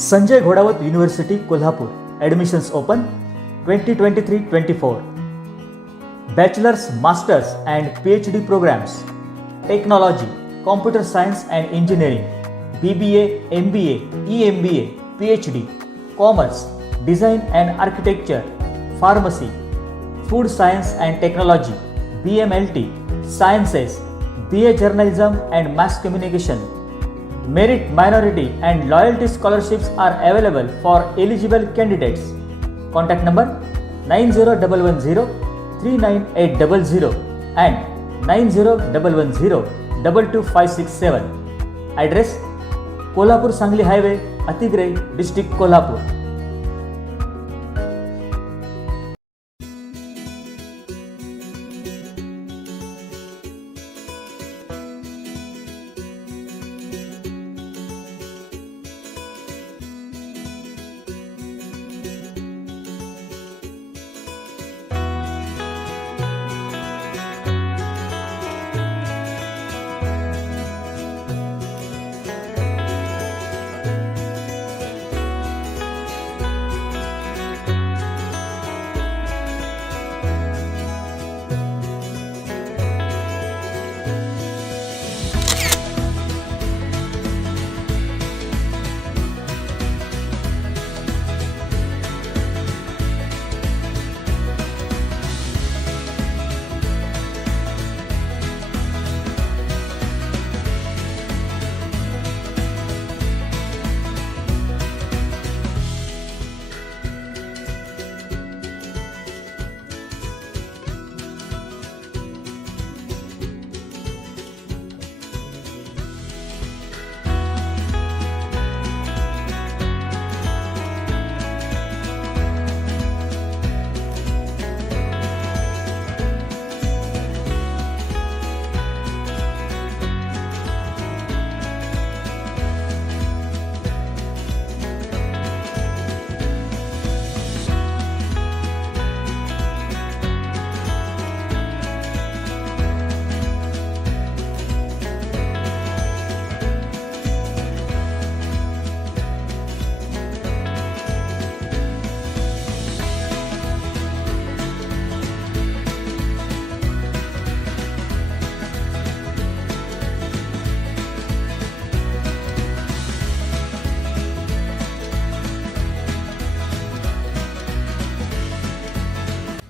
Sanjay Ghodawat university Kolhapur admissions open 2023-24. Bachelors, masters and PhD programmes, technology, computer science and engineering, BBA, MBA, EMBA, PhD, commerce, design and architecture, pharmacy, food science and technology, BMLT, sciences, BA journalism and mass communication. Merit, minority and loyalty scholarships are available for eligible candidates. Contact number 9011039800 and 9011022567. Address Kolhapur Sangli highway, Atigre, district Kolhapur.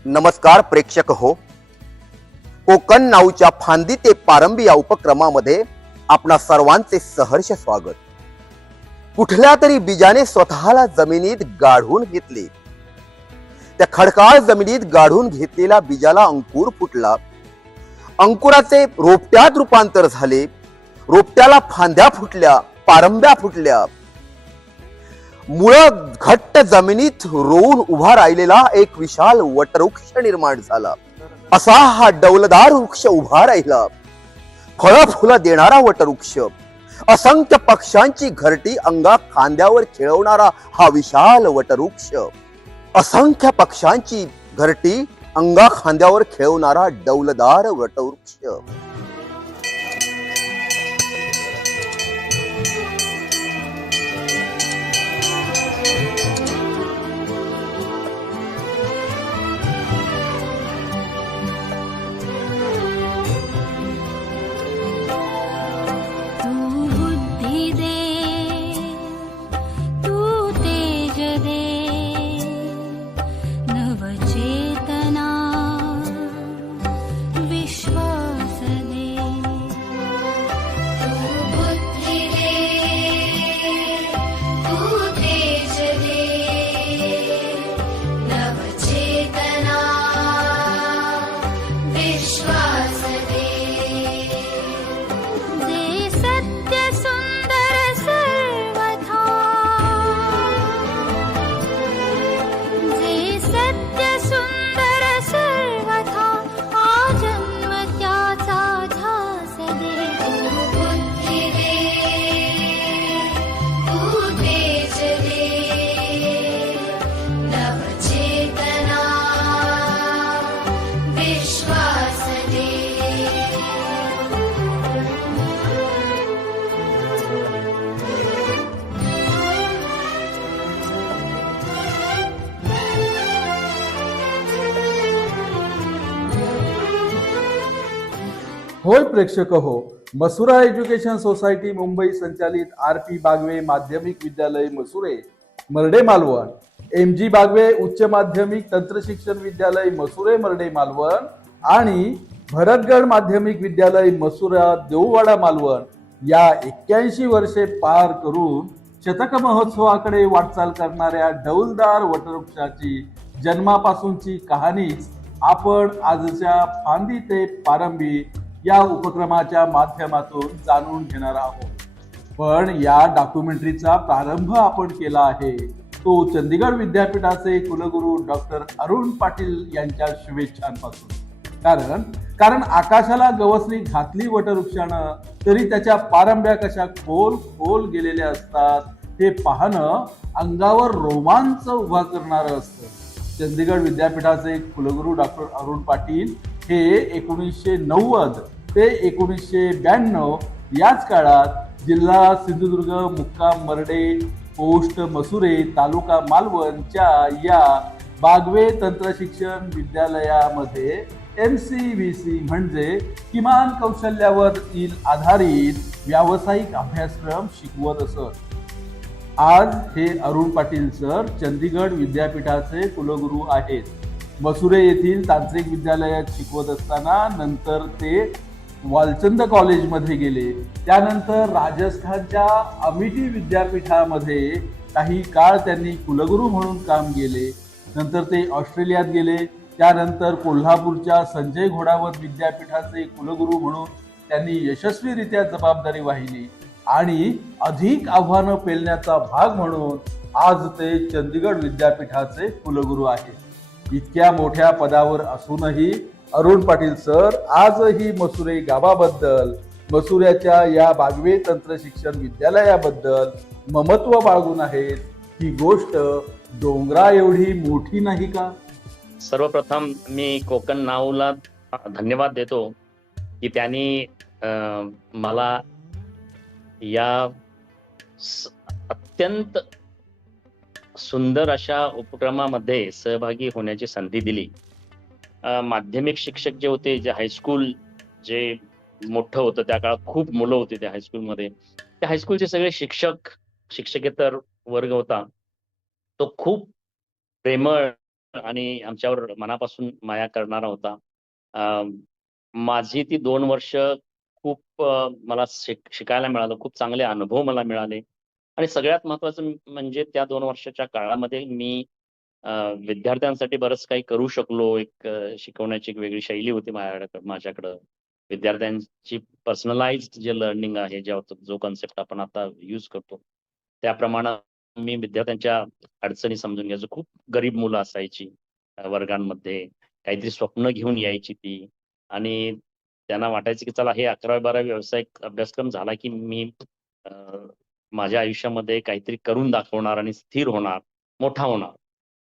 नमस्कार प्रेक्षक हो, कोकण नाऊच्या फांदी ते पारंबी या उपक्रमामध्ये आपणा सर्वांचे सहर्ष स्वागत. कुठल्या तरी बीजाने स्वतःला जमिनीत गाढून घेतले. त्या खडकाळ जमिनीत गाढून घेतलेल्या बीजाला अंकुर फुटला. अंकुराचे रोपट्यात रूपांतर झाले. रोपट्याला फांद्या फुटल्या, पारंब्या फुटल्या. मुळ घट्ट जमिनीत रोवून उभा राहिलेला एक विशाल वटवृक्ष निर्माण झाला. असा हा डौलदार वृक्ष उभा राहिला. फळं फुलं देणारा वटवृक्ष, असंख्य पक्ष्यांची घरटी अंगा खांद्यावर खेळवणारा हा विशाल वटवृक्ष, असंख्य पक्ष्यांची घरटी अंगा खांद्यावर खेळवणारा डौलदार वटवृक्ष. नवचेतना विश्वास होय प्रेक्षक हो, मसुरा एज्युकेशन सोसायटी मुंबई संचालित RP बागवे माध्यमिक विद्यालय मसुरे मर्डे मालवण, MG बागवे उच्च माध्यमिक तंत्रशिक्षण विद्यालय मसुरे मर्डे मालवण आणि भरतगड माध्यमिक विद्यालय मसुरा देऊवाडा मालवण या 81 वर्षे पार करून शतक महोत्सवाकडे वाटचाल करणाऱ्या डौलदार वटवृक्षाची जन्मापासूनची कहाणीच आपण आजच्या फांदी ते पारंबी या उपक्रमाच्या माध्यमातून जाणून घेणार आहोत. पण या डॉक्युमेंटरीचा प्रारंभ आपण केला आहे तो चंदीगड विद्यापीठाचे कुलगुरू डॉक्टर अरुण पाटील यांच्या शुभेच्छांपासून. कारण कारण आकाशाला गवसणी घातली वटवृक्षानं तरी त्याच्या पारंब्या कशा खोल खोल गेलेल्या असतात हे पाहणं अंगावर रोमांच उभा करणारं असतं. चंदीगड विद्यापीठाचे कुलगुरू डॉक्टर अरुण पाटील हे 1990 ते 1992 याच काळात जिल्हा सिंधुदुर्ग, मुक्काम मर्डे, पोस्ट मसुरे, तालुका मालवणच्या या बागवे तंत्रशिक्षण विद्यालयामध्ये MCVC म्हणजे किमान कौशल्यावरील आधारित व्यावसायिक अभ्यासक्रम शिकवत असत. आज हे अरुण पाटील सर चंदीगड विद्यापीठाचे कुलगुरू आहेत. मसुरे येथील तांत्रिक विद्यालयात शिकवत असताना नंतर ते वालचंद कॉलेजमध्ये गेले. त्यानंतर राजस्थानच्या अमिटी विद्यापीठामध्ये काही काळ त्यांनी कुलगुरू म्हणून काम केले. नंतर ते ऑस्ट्रेलियात गेले. त्यानंतर कोल्हापूरच्या संजय घोडावत विद्यापीठाचे कुलगुरू म्हणून त्यांनी यशस्वीरित्या जबाबदारी वाहिली आणि अधिक आव्हानं पेलण्याचा भाग म्हणून आज ते चंदीगड विद्यापीठाचे कुलगुरू आहेत. इतक्या मोठ्या पदावर असूनही अरुण पाटील सर आजही मसुरे गावाबद्दल, मसुऱ्याच्या या बागवे तंत्रशिक्षण विद्यालयाबद्दल ममत्व बाळगून आहेत. ही गोष्ट डोंगरा एवढी मोठी नाही का? सर्वप्रथम मी कोकण नाऊला धन्यवाद देतो की त्यांनी मला या अत्यंत सुंदर अशा उपक्रमामध्ये सहभागी होण्याची संधी दिली. माध्यमिक शिक्षक जे होते, जे हायस्कूल जे मोठं होतं त्या काळात खूप मुलं होती त्या हायस्कूलमध्ये, त्या हायस्कूलचे सगळे शिक्षकेतर वर्ग होता. तो खूप प्रेमळ आणि आमच्यावर मनापासून माया करणारा होता. माझी ती 2 वर्ष खूप मला शिकायला मिळालं, खूप चांगले अनुभव मला मिळाले आणि सगळ्यात महत्त्वाचं म्हणजे त्या 2 वर्षाच्या काळामध्ये मी विद्यार्थ्यांसाठी बरंच काही करू शकलो. एक शिकवण्याची एक वेगळी शैली होती माझ्याकडं. विद्यार्थ्यांची पर्सनलाइज्ड जे लर्निंग आहे, जो कन्सेप्ट आपण आता यूज करतो त्याप्रमाणे मी विद्यार्थ्यांच्या अडचणी समजून घ्यायचो. खूप गरीब मुलं असायची वर्गांमध्ये, काहीतरी स्वप्न घेऊन यायची ती आणि त्यांना वाटायचं की चला हे 11वी-12वी व्यावसायिक अभ्यासक्रम झाला की मी माझ्या आयुष्यामध्ये काहीतरी करून दाखवणार आणि स्थिर होणार, मोठा होणार.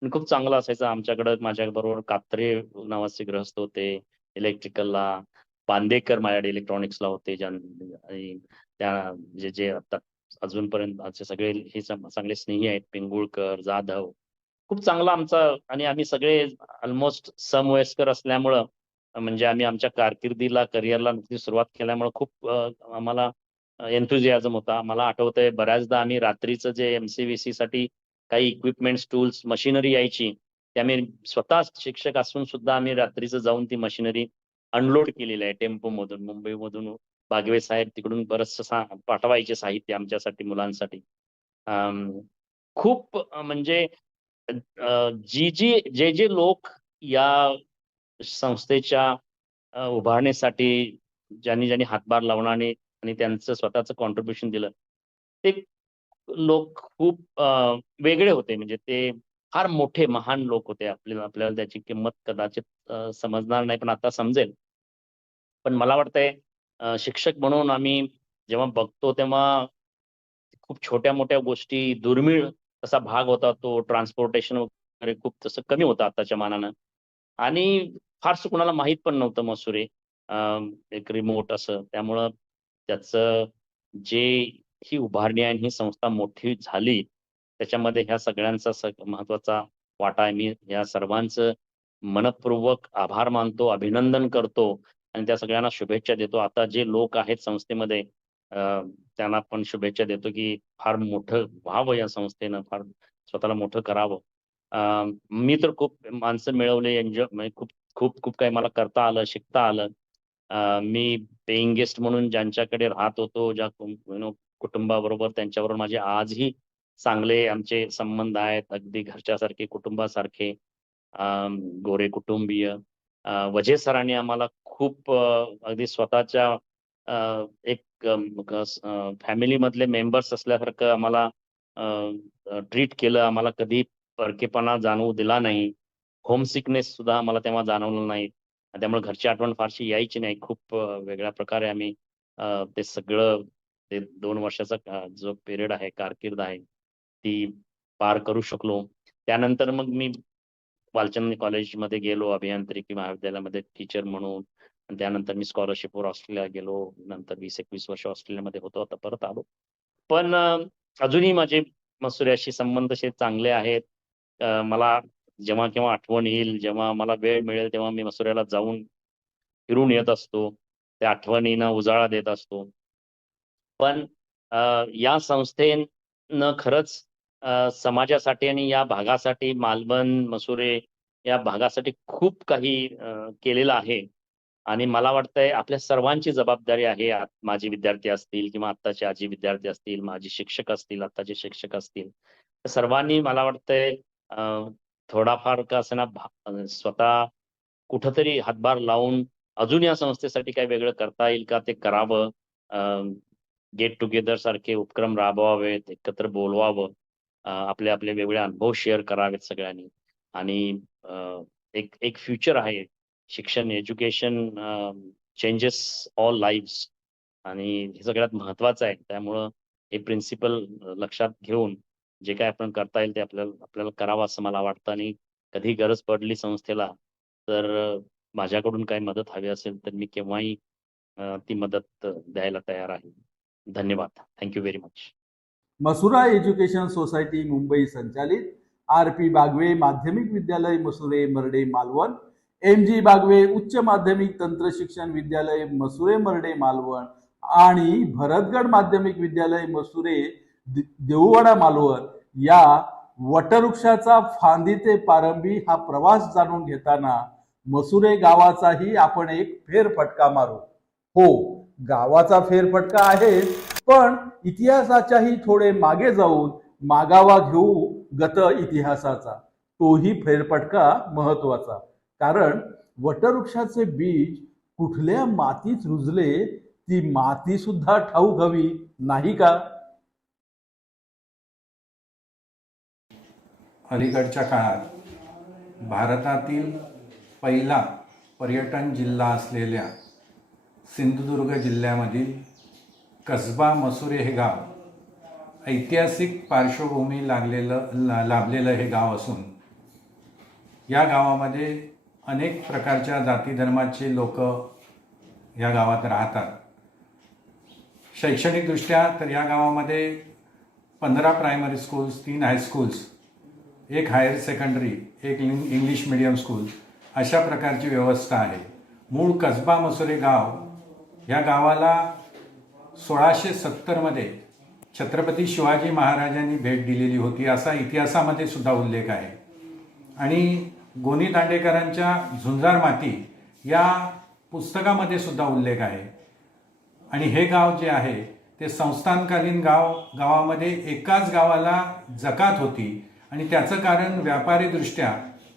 आणि खूप चांगलं असायचं. आमच्याकडं माझ्याबरोबर कात्रे नावाचे गृहस्थ होते इलेक्ट्रिकलला, बांदेकर माझ्याकडे इलेक्ट्रॉनिक्सला होते, आणि त्या जे आता अजूनपर्यंत आमचे सगळे हे चांगले स्नेही आहेत, पिंगुळकर, जाधव. खूप चांगला आमचा आणि आम्ही सगळे ऑलमोस्ट समवयस्कर असल्यामुळं म्हणजे आम्ही आमच्या कारकिर्दीला, करिअरला नुकतीच सुरुवात केल्यामुळे खूप आम्हाला एन्थुझियाझम होता. मला आठवतंय बऱ्याचदा आम्ही रात्रीचं जे MCVC साठी काही इक्विपमेंट्स, टूल्स, मशिनरी यायची, ते आम्ही स्वतः शिक्षक असून सुद्धा आम्ही रात्रीचं जाऊन ती मशिनरी अनलोड केलेली आहे टेम्पोमधून. मुंबईमधून बागवे साहेब तिकडून बरचसं पाठवायचे साहित्य आमच्यासाठी, मुलांसाठी. खूप म्हणजे जे लोक या संस्थेच्या उभारणीसाठी ज्यांनी हातभार लावला आणि त्यांचं स्वतःचं कॉन्ट्रीब्युशन दिलं, ते लोक खूप वेगळे होते. म्हणजे ते फार मोठे महान लोक होते. आपल्याला त्याची किंमत कदाचित समजणार नाही, पण आता समजेल. पण मला वाटतंय शिक्षक म्हणून आम्ही जेव्हा बघतो तेव्हा खूप छोट्या मोठ्या गोष्टी, दुर्मिळ तसा भाग होता तो. ट्रान्सपोर्टेशन वगैरे खूप तसं कमी होतं आताच्या मानानं आणि फारसं कुणाला माहीत पण नव्हतं मसुरे एक रिमोट असं. त्यामुळं त्याचं जे ही उभारणी आणि ही संस्था मोठी झाली त्याच्यामध्ये ह्या सगळ्यांचा महत्वाचा वाटा आहे. मी या सर्वांचं मनपूर्वक आभार मानतो, अभिनंदन करतो आणि त्या सगळ्यांना शुभेच्छा देतो. आता जे लोक आहेत संस्थेमध्ये त्यांना पण शुभेच्छा देतो की फार मोठं व्हावं या संस्थेनं, फार स्वतःला मोठं करावं. मी तर खूप माणसं मिळवले, एन्जॉय म्हणजे खूप खूप खूप काही मला करता आलं, शिकता आलं. मी पेइंग गेस्ट म्हणून ज्यांच्याकडे राहत होतो, ज्या कुटुंबाबरोबर त्यांच्याबरोबर माझे आजही चांगले आमचे संबंध आहेत, अगदी घरच्यासारखे, कुटुंबासारखे. गोरे कुटुंबीय. वझे सरांनी आम्हाला खूप अगदी स्वतःच्या एक फॅमिलीमधले मेंबर्स असल्यासारखं आम्हाला ट्रीट केलं. आम्हाला कधी परकेपणा जाणवू दिला नाही. होम सिकनेस सुद्धा आम्हाला तेव्हा जाणवलं नाही. त्यामुळे घरची आठवण फारशी यायची नाही. खूप वेगळ्या प्रकारे आम्ही ते सगळं ते 2 वर्षाचा जो पिरियड आहे, कारकीर्द आहे, ती पार करू शकलो. त्यानंतर मग मी वालचंद कॉलेजमध्ये गेलो अभियांत्रिकी महाविद्यालयामध्ये टीचर म्हणून. आणि त्यानंतर मी स्कॉलरशिपवर ऑस्ट्रेलिया गेलो. नंतर 20-21 वर्ष ऑस्ट्रेलियामध्ये होतो. आता परत आलो. पण अजूनही माझे मसुऱ्याशी संबंध असे चांगले आहेत. मला जेव्हा केव्हा आठवण येईल, जेव्हा मला वेळ मिळेल तेव्हा मी मसुऱ्याला जाऊन फिरून येत असतो. त्या आठवणींना उजाळा देत असतो. पण या संस्थेनं खरंच समाजासाठी आणि या भागासाठी मालवण, मसुरे या भागासाठी खूप काही केलेलं आहे. आणि मला वाटतंय आपल्या सर्वांची जबाबदारी आहे. माझे विद्यार्थी असतील किंवा आत्ताचे आजी विद्यार्थी असतील, माजी शिक्षक असतील, आत्ताचे शिक्षक असतील. तर सर्वांनी मला वाटतंय थोडाफार का असेना स्वतः कुठेतरी हातभार लावून अजून या संस्थेसाठी काही वेगळं करता येईल का ते करावं. गेट टुगेदर सारखे उपक्रम राबवावेत, एकत्र बोलवावं. आपले आपले वेगळे अनुभव शेअर करावेत सगळ्यांनी. आणि एक एक फ्युचर आहे. शिक्षण, एज्युकेशन चेंजेस ऑल लाईव्स आणि हे सगळ्यात महत्त्वाचं आहे. त्यामुळं हे प्रिन्सिपल लक्षात घेऊन जे काही आपण करता येईल ते आपल्याला करावं असं मला वाटतं. आणि कधी गरज पडली संस्थेला तर माझ्याकडून काही मदत हवी असेल तर मी केव्हाही ती मदत द्यायला तयार आहे. धन्यवाद. Thank you very much. Masura education society Mumbai संचालित RP बागवे माध्यमिक विद्यालय मसुरे मर्डे मालवण, MG बागवे उच्च माध्यमिक तंत्र शिक्षण विद्यालय मसुरे मर्डे मालवण आणि भरतगड माध्यमिक विद्यालय मसुरे देऊवाडा मालवण या वटवृक्षाचा फांदी ते पारंबी हा प्रवास जाणून घेताना मसुरे गावाचाही आपण एक फेरफटका मारू. हो, गावाचा फेरफटका आहे, पण इतिहासाच्याही थोडे मागे जाऊन मागावा घेऊ गत इतिहासाचा. तोही फेरफटका महत्वाचा. कारण वटवृक्षाचे बीज कुठल्या मातीत रुजले ती माती सुद्धा ठाऊक हवी नाही का? अलीकडच्या काळात भारतातील पहिला पर्यटन जिल्हा असलेल्या सिंधुदुर्ग जिल्ह्यामधील कसबा मसुरे हे गाव ऐतिहासिक पार्श्वभूमी लाभलेलं हे गाव असून या गावामध्ये अनेक प्रकारच्या जाती धर्माचे लोक या गावात राहतात. शैक्षणिकदृष्ट्या तर या गावामध्ये 15 primary schools, 3 high schools, 1 higher secondary, 1 English medium school अशा प्रकारची व्यवस्था आहे. मूळ कसबा मसुरे गाव या गावाला 1670मध्ये छत्रपती शिवाजी महाराजांनी भेट दिलेली होती असा इतिहासामध्ये सुद्धा उल्लेख आहे. आणि गोनी दांडेकरांच्या झुंजार माती या पुस्तकामध्ये सुद्धा उल्लेख आहे. आणि हे गाव जे आहे ते संस्थानकालीन गावामध्ये एकाच गावाला जकात होती आणि त्याचं कारण व्यापारीदृष्ट्या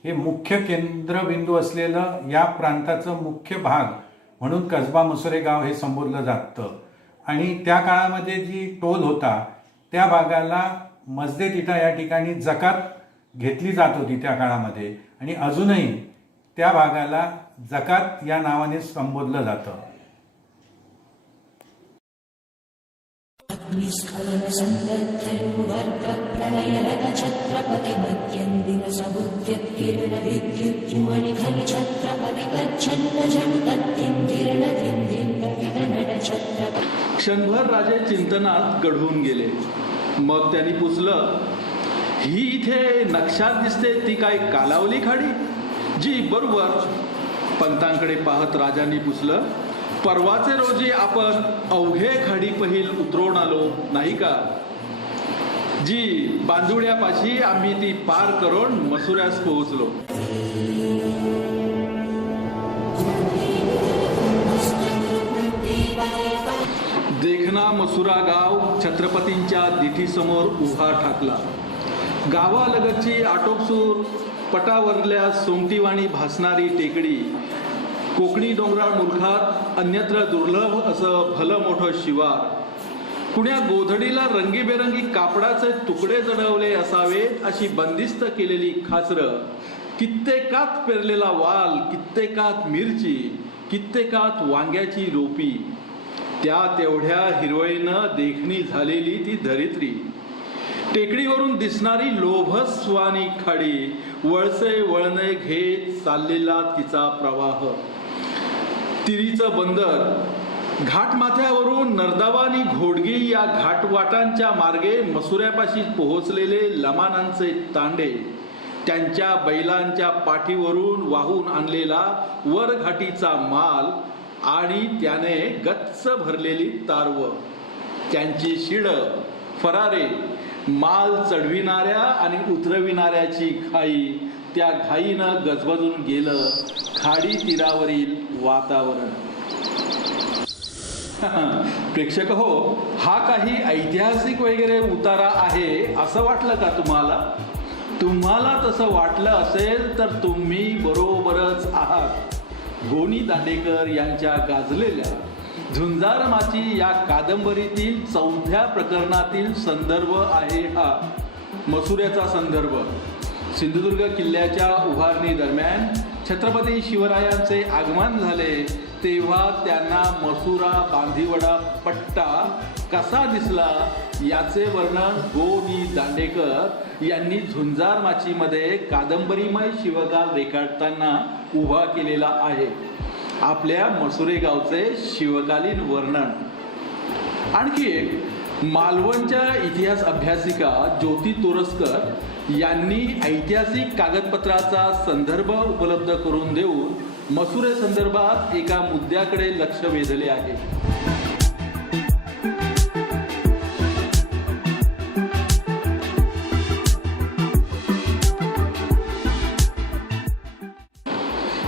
हे मुख्य केंद्रबिंदू असलेलं या प्रांताचं मुख्य भाग म्हणून कसबा मसुरे गाव हे संबोधलं जातं. आणि त्या काळामध्ये जी टोल होता त्या भागाला मजदे तिटा या ठिकाणी जकात घेतली जात होती त्या काळामध्ये. आणि अजूनही त्या भागाला जकात या नावाने संबोधलं जातं. क्षणभर राजे चिंतनात गढून गेले. मग त्यांनी पुसलं, ही इथे नक्षात दिसते ती काय कालावली खाडी जी बरोबर पंतांकडे पाहत राजांनी पुसलं, परवाचे रोजी आपण अवघे खाडी पहिल उतरवून आलो नाही का? जी बांदुड्यापाशी आम्ही ती पार करून मसुऱ्यास पोहोचलो. देखना मसुरा गाव छत्रपतींच्या दिठीसमोर उभा ठाकला. गावालगतची आटोपसूर पटावरल्या सोमटीवाणी भासणारी टेकडी, कोकणी डोंगराळ मुलखात अन्यत्र दुर्लभ असं भलं मोठं शिवार, कुण्या गोधडीला रंगीबेरंगी कापडाचे तुकडे जडवले असावेत अशी बंदिस्त केलेली खाचरं, कित्येकात पेरलेला वाल, कित्येकात मिरची, कित्येकात वांग्याची रोपी, त्या तेवढ्या हिरवळीनं देखणी झालेली ती धरित्री, टेकडीवरून दिसणारी लोभस्वानी खाडी, वळसे वळणे घेत चाललेला तिचा प्रवाह, तिरीचं बंदर, घाटमाथ्यावरून नर्दावानी घोडगी या घाटवाटांच्या मार्गे मसुऱ्यापाशी पोहोचलेले लमानांचे तांडे, त्यांच्या बैलांच्या पाठीवरून वाहून आणलेला वर घाटीचा माल आणि त्याने गच्च भरलेली तारव, त्यांची शिड, फरारे, माल चढविणाऱ्या आणि उतरविणाऱ्याची घाई, त्या घाईनं गजबजून गेलं खाडी तीरावरील वातावरण. प्रेक्षक हो, हा काही ऐतिहासिक वगैरे उतारा आहे असं वाटलं का तुम्हाला? तुम्हाला तसं वाटलं असेल तर तुम्ही बरोबरच आहात. गोनी दांडेकर यांच्या गाजलेल्या झुंजार माची या कादंबरीतील 4थ्या प्रकरणातील संदर्भ आहे हा मसुऱ्याचा संदर्भ. सिंधुदुर्ग किल्ल्याच्या उभारणी दरम्यान छत्रपती शिवरायांचे आगमन झाले तेव्हा त्यांना मसुरा बांधिवडा पट्टा कसा दिसला याचे वर्णन गो. नी. दांडेकर यांनी झुंजार माचीमध्ये कादंबरीमय शिवकाल रेखाटताना उभा केलेला आहे. आपल्या मसुरे गावचे शिवकालीन वर्णन. आणखी एक मालवणच्या इतिहास अभ्यासिका ज्योती तोरसकर यांनी ऐतिहासिक कागदपत्राचा संदर्भ उपलब्ध करून देऊन मसुरे संदर्भात एका मुद्द्याकडे लक्ष वेधले आहे.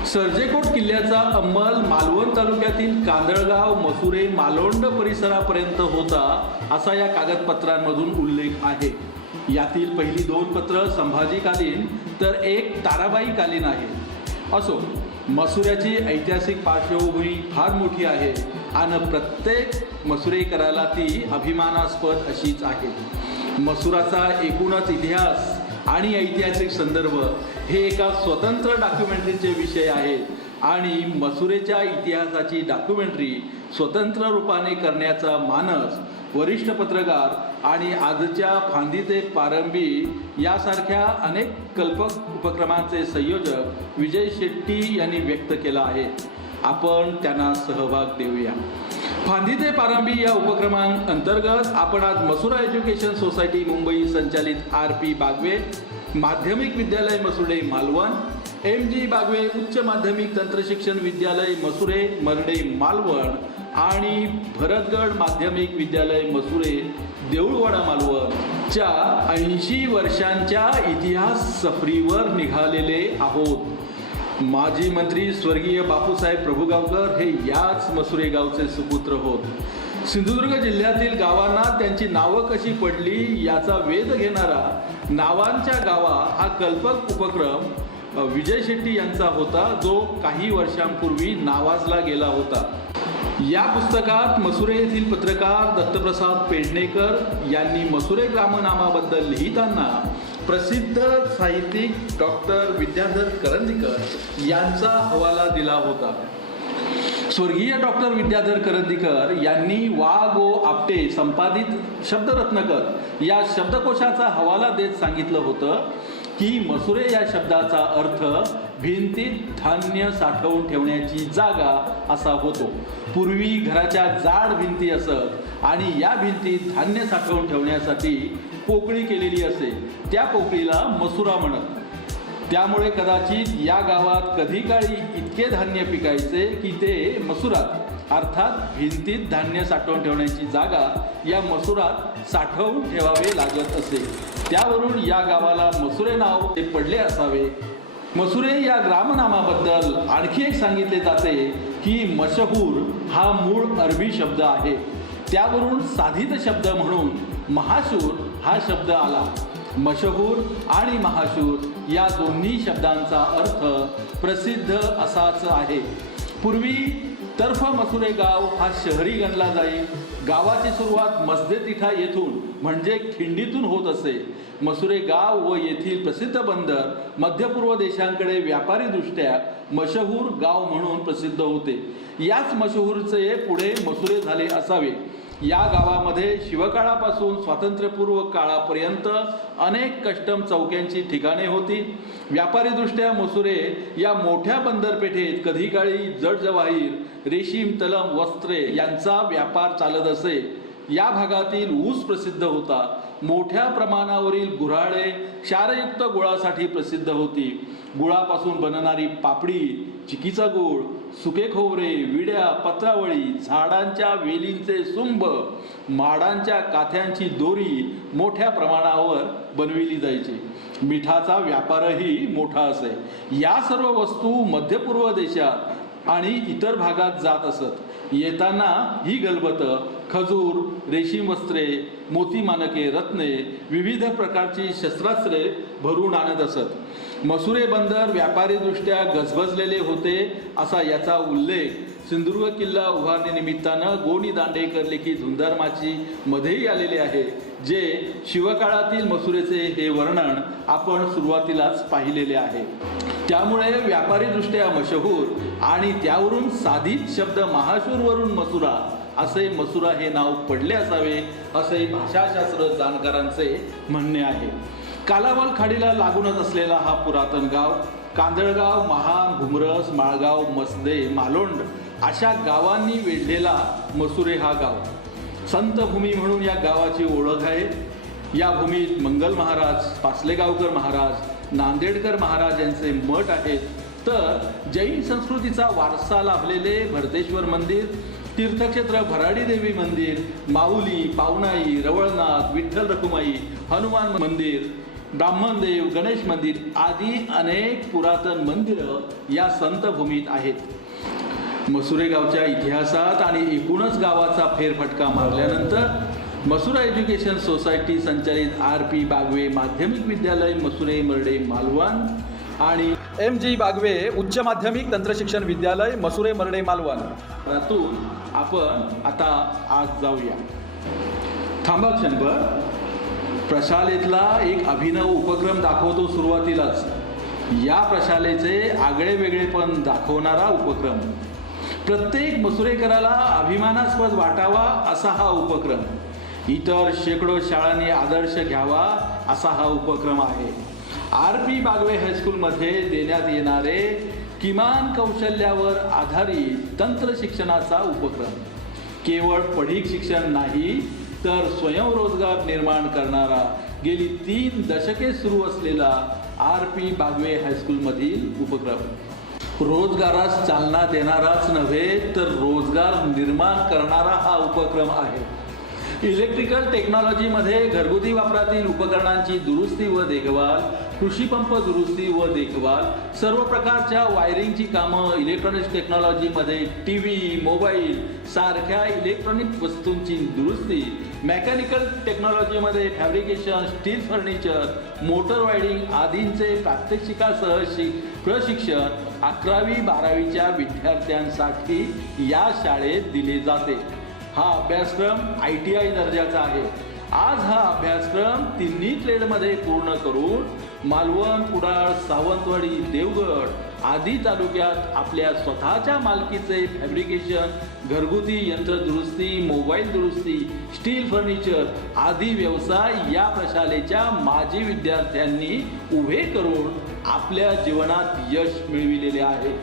सर्जेकोट किल्ल्याचा अंमल मालवण तालुक्यातील कांदळगाव, मसुरे, मालोंड परिसरापर्यंत होता असा या कागदपत्रांमधून उल्लेख आहे. यातील पहिली 2 पत्र संभाजीकालीन तर एक ताराबाईकालीन आहे. असो, मसुऱ्याची ऐतिहासिक पार्श्वभूमी फार मोठी आहे आणि प्रत्येक मसुरेकराला ती अभिमानास्पद अशीच आहे. मसुराचा एकूणच इतिहास आणि ऐतिहासिक संदर्भ हे एका स्वतंत्र डॉक्युमेंटरीचे विषय आहेत आणि मसुरेच्या इतिहासाची डॉक्युमेंटरी स्वतंत्र रूपाने करण्याचा मानस वरिष्ठ पत्रकार आणि आजच्या फांदी ते पारंबी यासारख्या अनेक कल्पक उपक्रमांचे संयोजक विजय शेट्टी यांनी व्यक्त केला आहे. आपण त्यांना सहभाग देऊया. फांदी ते पारंबी या उपक्रमांतर्गत आपण आज मसुरा एज्युकेशन सोसायटी मुंबई संचालित RP बागवे माध्यमिक विद्यालय मसुरे मालवण, MG बागवे उच्च माध्यमिक तंत्रशिक्षण विद्यालय मसुरे मरडे मालवण आणि भरतगड माध्यमिक विद्यालय मसुरे देऊळवाडा मालवण च्या 80 वर्षांच्या इतिहास सफरीवर निघालेले आहोत. माजी मंत्री स्वर्गीय बापूसाहेब प्रभुगावकर हे याच मसुरे गावचे सुपुत्र होत. सिंधुदुर्ग जिल्ह्यातील गावांना त्यांची नावं कशी पडली याचा वेध घेणारा नावांच्या गावा हा कल्पक उपक्रम विजय शेट्टी यांचा होता, जो काही वर्षांपूर्वी नावाजला गेला होता. या पुस्तकात मसुरे येथील पत्रकार दत्तप्रसाद पेडणेकर यांनी मसुरे ग्रामनामाबद्दल लिहिताना प्रसिद्ध साहित्यिक डॉक्टर विद्याधर करंदीकर यांचा हवाला दिला होता. स्वर्गीय डॉक्टर विद्याधर करंदीकर यांनी वा. गो. आपटे संपादित शब्दरत्नकर या शब्दकोशाचा हवाला देत सांगितलं होतं की मसुरे या शब्दाचा अर्थ भिंतीत धान्य साठवून ठेवण्याची जागा असा होतो. पूर्वी घराच्या जाड भिंती असत आणि या भिंतीत धान्य साठवून ठेवण्यासाठी पोकळी केलेली असे. त्या पोकळीला मसुरा म्हणत. त्यामुळे कदाचित या गावात कधी काळी इतके धान्य पिकायचे की ते मसुरात अर्थात भिंतीत धान्य साठवून ठेवण्याची जागा या मसुरात साठवून ठेवावे लागत असे. त्यावरून या गावाला मसुरे नाव ते पडले असावे. मसुरे या ग्रामनामाबद्दल आणखी एक सांगितले जाते की मशहूर हा मूळ अरबी शब्द आहे. त्यावरून साधित शब्द म्हणून महाशूर हा शब्द आला. मशहूर आणि महाशूर या दोन्ही शब्दांचा अर्थ प्रसिद्ध असाच आहे. पूर्वी तर्फ मसुरे गाव हा शहरी गणला जाई. गावाची सुरुवात मसदे तिठा येथून म्हणजे खिंडीतून होत असे. मसुरे गाव व येथील प्रसिद्ध बंदर मध्यपूर्व देशांकडे व्यापारीदृष्ट्या मशहूर गाव म्हणून प्रसिद्ध होते. याच मशहूरचे पुढे मसुरे झाले असावे. या गावामध्ये शिवकाळापासून स्वातंत्र्यपूर्व काळापर्यंत अनेक कस्टम चौक्यांची ठिकाणे होती. व्यापारीदृष्ट्या मसुरे या मोठ्या बंदरपेठेत कधी काळी जडजवाहीर, रेशीम, तलम, वस्त्रे यांचा व्यापार चालत असे. या भागातील ऊस प्रसिद्ध होता. मोठ्या प्रमाणावरील गुऱ्हाळे क्षारयुक्त गुळासाठी प्रसिद्ध होती. गुळापासून बनणारी पापडी, चिकीचा गूळ, सुके खोबरे, विड्या, पत्रावळी, झाडांच्या वेलींचे सुंब, माडांच्या काथ्यांची दोरी मोठ्या प्रमाणावर बनविली जायची. मिठाचा व्यापारही मोठा असे. या सर्व वस्तू मध्यपूर्व देशात आणि इतर भागात जात असत. येताना ही गलबतं खजूर, रेशीम वस्त्रे, मोती मानके, रत्ने, विविध प्रकारची शस्त्रास्त्रे भरून आणत असत. मसुरे बंदर व्यापारीदृष्ट्या गजबजलेले होते असा याचा उल्लेख सिंधुदुर्ग किल्ला उभारणी निमित्तानं गोनी दांडेकर लिखित झुंजारमाची मध्येही आलेले आहे. जे शिवकाळातील मसुरेचे हे वर्णन आपण सुरुवातीलाच पाहिलेले आहे. त्यामुळे व्यापारीदृष्ट्या मशहूर आणि त्यावरून साधित शब्द महाशूरवरून मसुरा असे मसुरा हे नाव पडले असावे असे भाषाशास्त्र जाणकारांचे म्हणणे आहे. कालावल खाडीला लागूनच असलेला हा पुरातन गाव कांदळगाव, महान, घुमरस, माळगाव, मसदे, मालोंड अशा गावांनी वेढलेला मसुरे हा गाव. संतभूमी म्हणून या गावाची ओळख आहे. या भूमीत मंगल महाराज, पासलेगावकर महाराज, नांदेडकर महाराज यांचे मठ आहेत. तर जैन संस्कृतीचा वारसा लाभलेले भरतेश्वर मंदिर, तीर्थक्षेत्र भराडी देवी मंदिर, माऊली, पावनाई, रवळनाथ, विठ्ठल रखुमाई, हनुमान मंदिर, ब्राह्मणदेव, गणेश मंदिर आदी अनेक पुरातन मंदिरं या संतभूमीत आहेत. मसुरे गावच्या इतिहासात आणि एकूणच गावाचा फेरफटका मारल्यानंतर मसुरा एज्युकेशन सोसायटी संचालित RP बागवे माध्यमिक विद्यालय मसुरे मरडे मालवण आणि MG बागवे उच्च माध्यमिक तंत्रशिक्षण विद्यालय मसुरे मरडे मालवण यातून आपण आता आज जाऊया. थांबा क्षणभर. प्रशालेतला एक अभिनव उपक्रम दाखवतो सुरुवातीलाच. या प्रशालेचे आगळे वेगळेपण दाखवणारा उपक्रम. प्रत्येक मसुरेकराला अभिमानास्पद वाटावा असा हा उपक्रम. इतर शेकडो शाळांनी आदर्श घ्यावा असा हा उपक्रम आहे. RP बागवे हायस्कूलमध्ये देण्यात येणारे किमान कौशल्यावर आधारित तंत्र शिक्षणाचा उपक्रम केवळ पढीक शिक्षण नाही तर स्वयंरोजगार निर्माण करणारा गेली 3 दशके सुरू असलेला RP बागवे हायस्कूलमधील उपक्रम. रोजगारास चालना देणाराच नव्हे तर रोजगार निर्माण करणारा हा उपक्रम आहे. इलेक्ट्रिकल टेक्नॉलॉजीमध्ये घरगुती वापरातील उपकरणांची दुरुस्ती व देखभाल, कृषीपंप दुरुस्ती व देखभाल, सर्व प्रकारच्या वायरिंगची कामं, इलेक्ट्रॉनिक्स टेक्नॉलॉजीमध्ये TV, मोबाईल सारख्या इलेक्ट्रॉनिक वस्तूंची दुरुस्ती, मेकॅनिकल टेक्नॉलॉजीमध्ये fabrication, steel furniture, motor wiring आदींचे प्रात्यक्षिकासह प्रशिक्षण 11वी-12वीच्या विद्यार्थ्यांसाठी या शाळेत दिले जाते. हा अभ्यासक्रम ITI दर्जाचा आहे. आज हा अभ्यासक्रम तिन्ही ट्रेडमध्ये पूर्ण करून मालवण, कुडाळ, सावंतवाडी, देवगड आदी तालुक्यात आपल्या स्वतःच्या मालकीचे फॅब्रिकेशन, घरगुती यंत्रदुरुस्ती, मोबाईल दुरुस्ती, स्टील फर्निचर आदी व्यवसाय या प्रशालेच्या माजी विद्यार्थ्यांनी उभे करून आपल्या जीवनात यश मिळविलेले आहे.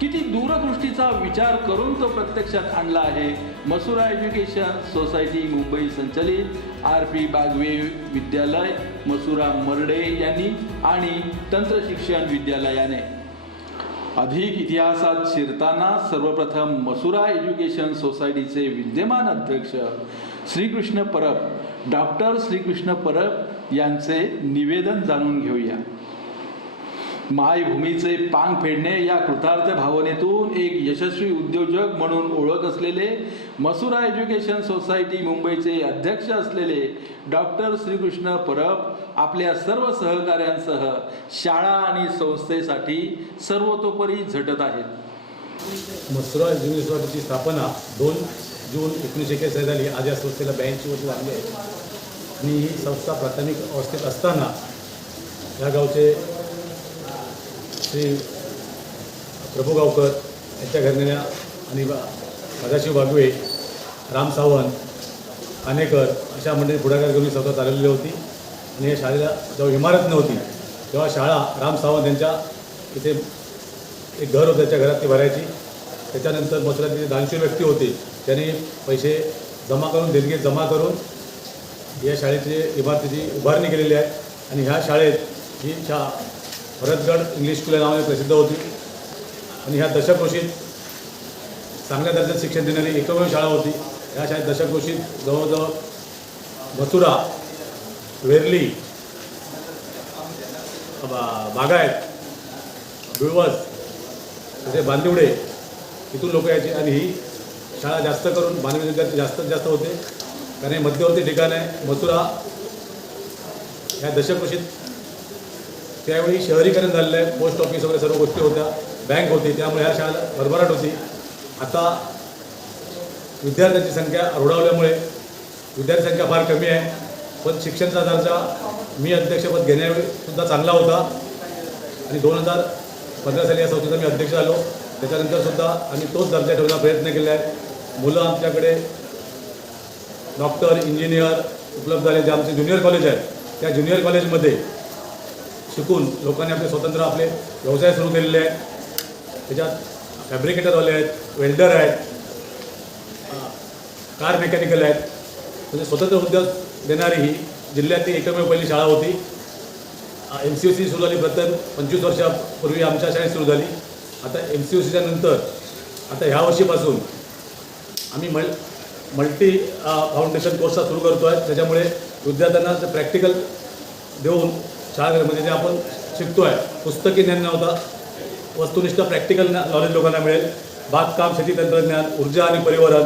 किती दूरदृष्टीचा विचार करून तो प्रत्यक्षात आणला आहे मसुरा एज्युकेशन सोसायटी मुंबई संचलित RP बागवे विद्यालय मसुरा मरडे यांनी आणि तंत्रशिक्षण विद्यालयाने. अधिक इतिहासात शिरताना सर्वप्रथम मसुरा एज्युकेशन सोसायटीचे विद्यमान अध्यक्ष श्रीकृष्ण परब डॉक्टर श्रीकृष्ण परब यांचे निवेदन जाणून घेऊया. मायभूमीचे पांग फेडणे या कृतार्थ भावनेतून एक यशस्वी उद्योजक म्हणून ओळख असलेले मसुरा एज्युकेशन सोसायटी मुंबईचे अध्यक्ष असलेले डॉक्टर श्रीकृष्ण परब आपल्या सर्व सहकाऱ्यांसह शाळा आणि संस्थेसाठी सर्वतोपरी झटत आहेत. मसुरा एज्युकेशन सोसायटीची स्थापना 2 जून 1941 झाली. आज या संस्थेला 82 वर्ष झाली आहेत आणि ही संस्था प्राथमिक अवस्थेत असताना या गावचे श्री प्रभू गावकर यांच्या घराण्या आणि सदाशिव बागवे, राम सावंत, कानेकर अशा मंडळी पुढाकार घेऊन ही संस्था चालवलेली होती. आणि या शाळेला जेव्हा इमारत नव्हती तेव्हा शाळा राम सावंत यांच्या इथे एक घर होतं, त्याच्या घरात ती भरायची. त्याच्यानंतर मसुरात जे दानशूर व्यक्ती होते त्यांनी पैसे जमा करून देणगी जमा करून या शाळेची इमारतीची उभारणी केलेली आहे. आणि ह्या शाळेत ही भरतगड इंग्लिश स्कूल या नावाने प्रसिद्ध होती. आणि ह्या दशक्रोशीत चांगल्या दर्जात शिक्षण देणारी एकमेव शाळा होती. या शाळेत दशक्रोशीत जवळजवळ मसुरा, वेरली, बागायत, बिळवस, तसे बांदिवडे इथून लोक यायचे. आणि ही शाळा जास्त करून मानवी विद्यार्थी जास्त होते, कारण हे मध्यवर्ती ठिकाण आहे. मसुरा ह्या दशक्रोशीत त्यावेळी शहरीकरण झालेलं आहे. पोस्ट ऑफिस वगैरे सर्व गोष्टी होत्या, बँक होती, त्यामुळे ह्या शाळेला भरभराट होती. आता विद्यार्थ्यांची संख्या रुळावल्यामुळे विद्यार्थी संख्या फार कमी आहे. पण शिक्षणाचा दर्जा मी अध्यक्षपद घेण्यावेळी सुद्धा चांगला होता. आणि 2015 साली या संस्थेचा मी अध्यक्ष झालो. त्याच्यानंतर सुद्धा आम्ही तोच दर्जा ठेवण्याचा प्रयत्न केला आहे. मुलं आमच्याकडे डॉक्टर, इंजिनियर उपलब्ध झाले. जे आमचे ज्युनियर कॉलेज आहेत त्या ज्युनियर कॉलेजमध्ये शिकून लोकांनी स्वतंत्र आपले व्यवसाय सुरू केलेले आहेत. त्याच्यात फॅब्रिकेटरवाले आहेत, वेल्डर आहेत, कार मेकॅनिकल आहेत. म्हणजे स्वतंत्र उद्योग देणारी ही जिल्ह्यातली एकमेव पहिली शाळा होती. MCOC सुरू झाली प्रथम 25 वर्षापूर्वी आमच्या शाळेत सुरू झाली. आता MCOCच्या नंतर आता ह्या वर्षीपासून आम्ही मल्टी फाउंडेशन कोर्सचा सुरू करतो आहे. त्याच्यामुळे विद्यार्थ्यांना प्रॅक्टिकल देऊन शाळेमध्ये जे आपण शिकतो आहे, पुस्तकी ज्ञान नव्हता, वस्तुनिष्ठ प्रॅक्टिकल नॉलेज लोकांना मिळेल. बागकाम, शेती तंत्रज्ञान, ऊर्जा आणि परिवहन,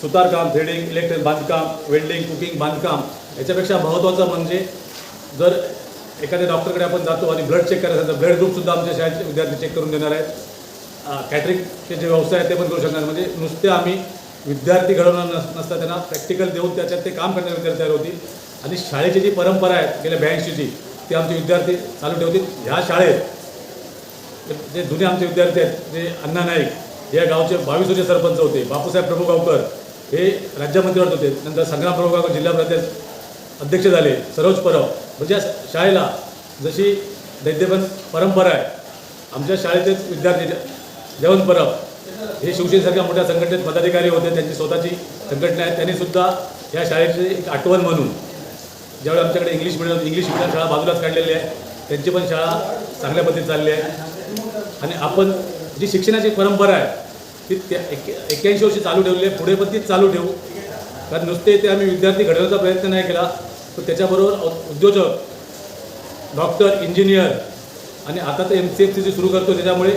सुतारकाम, थ्रेडिंग, इलेक्ट्रिक बांधकाम, वेल्डिंग, कुकिंग, बांधकाम. याच्यापेक्षा महत्त्वाचं म्हणजे जर एखाद्या डॉक्टरकडे आपण जातो आणि ब्लड चेक करायचं तर ब्लड ग्रुपसुद्धा आमच्या शाळेचे विद्यार्थी चेक करून देणार आहेत. कॅटरिंगचे जे व्यवसाय आहेत ते पण करू शकणार. म्हणजे नुसते आम्ही विद्यार्थी घडवणार नसता, त्यांना प्रॅक्टिकल देऊन त्याच्यात ते काम करणारे विद्यार्थी तयार होतील. आणि शाळेची जी परंपरा आहे गेल्या 82ची ती आमचे विद्यार्थी चालू ठेवतील. ह्या शाळेत जे जुने आमचे विद्यार्थी आहेत, जे अण्णा नाईक या गावचे 22 वर्षे सरपंच होते, बापूसाहेब प्रभू गावकर हे राज्यमंत्रीवर होते, नंतर संग्राम प्रभू गावकर जिल्हा अध्यक्ष झाले, सरोज परब. म्हणजे शाळेला जशी दैद्यपण परंपरा आहे, आमच्या शाळेचेच विद्यार्थी जयवंत परब हे शिवसेनेसारख्या मोठ्या संघटनेत पदाधिकारी होते, त्यांची स्वतःची संघटना आहे. त्यांनीसुद्धा या शाळेची एक आठवण म्हणून ज्यावेळी आमच्याकडे इंग्लिश मिडियम शाळा बाजूलाच काढलेली आहे, त्यांची पण शाळा चांगल्या पद्धतीत चालली आहे. आणि आपण जी शिक्षणाची परंपरा आहे ती 81 वर्षी चालू ठेवली आहे, पुढे पण तीच चालू ठेवू. कारण नुसते ते आम्ही विद्यार्थी घडवण्याचा प्रयत्न नाही केला, तर त्याच्याबरोबर उद्योजक, डॉक्टर, इंजिनियर आणि आता तर MCFC सुरू करतो. त्याच्यामुळे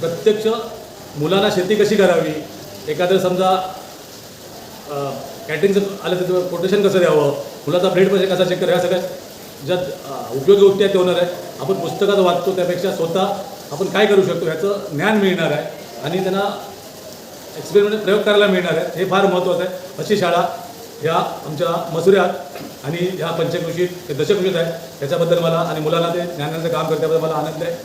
प्रत्यक्ष मुलांना शेती कशी करावी, एखादं समजा कॅटरिंगचं आलं तर कोटेशन कसं द्यावं, मुलाचा ब्लड प्रेशर कसा चेक करावा, ह्या सगळ्या ज्या उपयोगी गोष्टी आहेत ते होणार आहे. आपण पुस्तकात वाचतो त्यापेक्षा स्वतः आपण काय करू शकतो ह्याचं ज्ञान मिळणार आहे आणि त्यांना एक्सपेरिमेंट प्रयोग करायला मिळणार आहे. हे फार महत्त्वाचं आहे. अशी शाळा ह्या आमच्या मसुऱ्यात आणि ह्या पंचकृषीत दशकृषीत आहे. त्याच्याबद्दल मला आणि मुलांना ते ज्ञानाचं काम करण्याबद्दल मला आनंद आहे.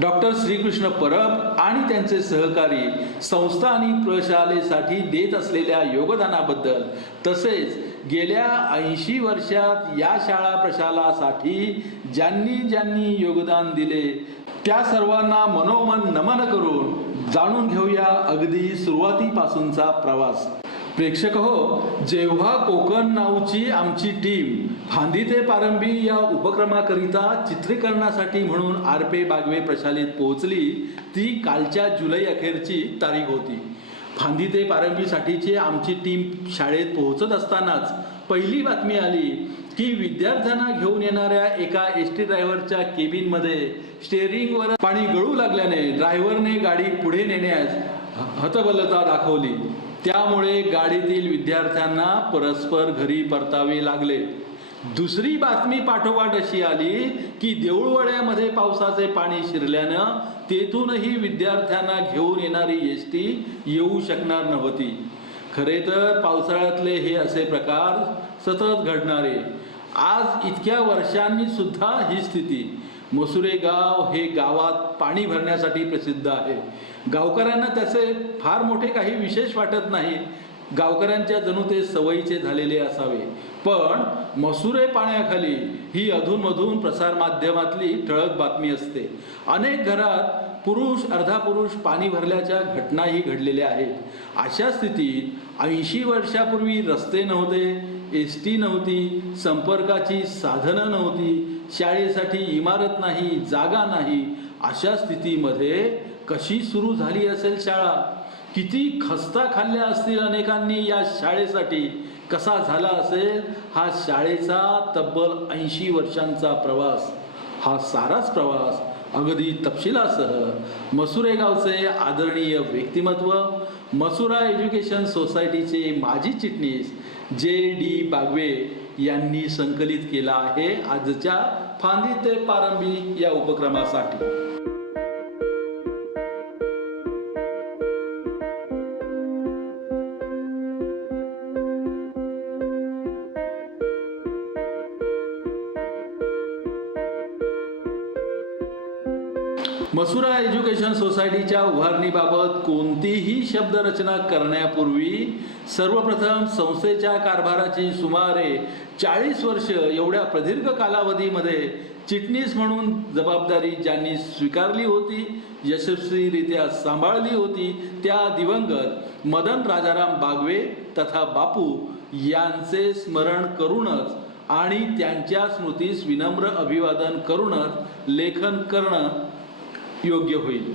डॉक्टर श्रीकृष्ण परब आणि त्यांचे सहकारी संस्था आणि प्रशालेसाठी देत असलेल्या योगदानाबद्दल, तसेच गेल्या 80 वर्षात या शाळा प्रशालासाठी ज्यांनी योगदान दिले त्या सर्वांना मनोमन नमन करून जाणून घेऊया अगदी सुरुवातीपासूनचा प्रवास. प्रेक्षक हो, जेव्हा कोकण नावची आमची टीम फांदी ते पारंबी या उपक्रमाकरिता चित्रीकरणासाठी म्हणून RP बागवे प्रशालेत पोहोचली, ती कालच्या जुलै अखेरची तारीख होती. फांदी ते पारंबीसाठीची आमची टीम शाळेत पोहोचत असतानाच पहिली बातमी आली की विद्यार्थ्यांना घेऊन येणाऱ्या एका ST ड्रायव्हरच्या केबिनमध्ये स्टेअरिंगवर पाणी गळू लागल्याने ड्रायव्हरने गाडी पुढे नेण्यास हतबलता दाखवली. त्यामुळे गाडीतील विद्यार्थ्यांना परस्पर घरी परतावे लागले. दुसरी बातमी पाठोपाठ अशी आली की देऊळवाड्यामध्ये पावसाचे पाणी शिरल्यानं तेथूनही विद्यार्थ्यांना घेऊन येणारी ST येऊ शकणार नव्हती. खरे तर पावसाळ्यातले हे असे प्रकार सतत घडणारे. आज इतक्या वर्षांनी सुद्धा ही स्थिती. मसुरे गाव हे गावात पाणी भरण्यासाठी प्रसिद्ध आहे. गावकऱ्यांना त्याचे फार मोठे काही विशेष वाटत नाही. गावकऱ्यांच्या जणू ते सवयीचे झालेले असावे. पण मसुरे पाण्याखाली ही अधूनमधून प्रसारमाध्यमातली ठळक बातमी असते. अनेक घरात पुरुष अर्धा पुरुष पाणी भरल्याच्या घटनाही घडलेल्या आहेत. अशा स्थितीत 80 वर्षापूर्वी रस्ते नव्हते, ST नव्हती, संपर्काची साधनं नव्हती, शाळेसाठी इमारत नाही, जागा नाही. अशा स्थितीमध्ये कशी सुरू झाली असेल शाळा? किती खस्ता खाल्ल्या असतील अनेकांनी या शाळेसाठी? कसा झाला असेल हा शाळेचा तब्बल 80 वर्षांचा प्रवास? हा साराच प्रवास अगदी तपशिलासह मसुरे गावचे आदरणीय व्यक्तिमत्व, मसुरा एज्युकेशन सोसायटीचे माजी चिटणीस JD बागवे यांनी संकलित केला आहे आजच्या फांदी ते पारंबी या उपक्रमासाठी. मसुरा एज्युकेशन सोसायटीच्या उभारणीबाबत कोणतीही शब्दरचना करण्यापूर्वी सर्वप्रथम संस्थेच्या कारभाराची सुमारे 40 वर्ष एवढ्या प्रदीर्घ कालावधीमध्ये चिटणीस म्हणून जबाबदारी ज्यांनी स्वीकारली होती, यशस्वीरित्या सांभाळली होती, त्या दिवंगत मदन राजाराम बागवे तथा बापू यांचे स्मरण करूनच आणि त्यांच्या स्मृतीस विनम्र अभिवादन करूनच लेखन करणं योग्य होईल.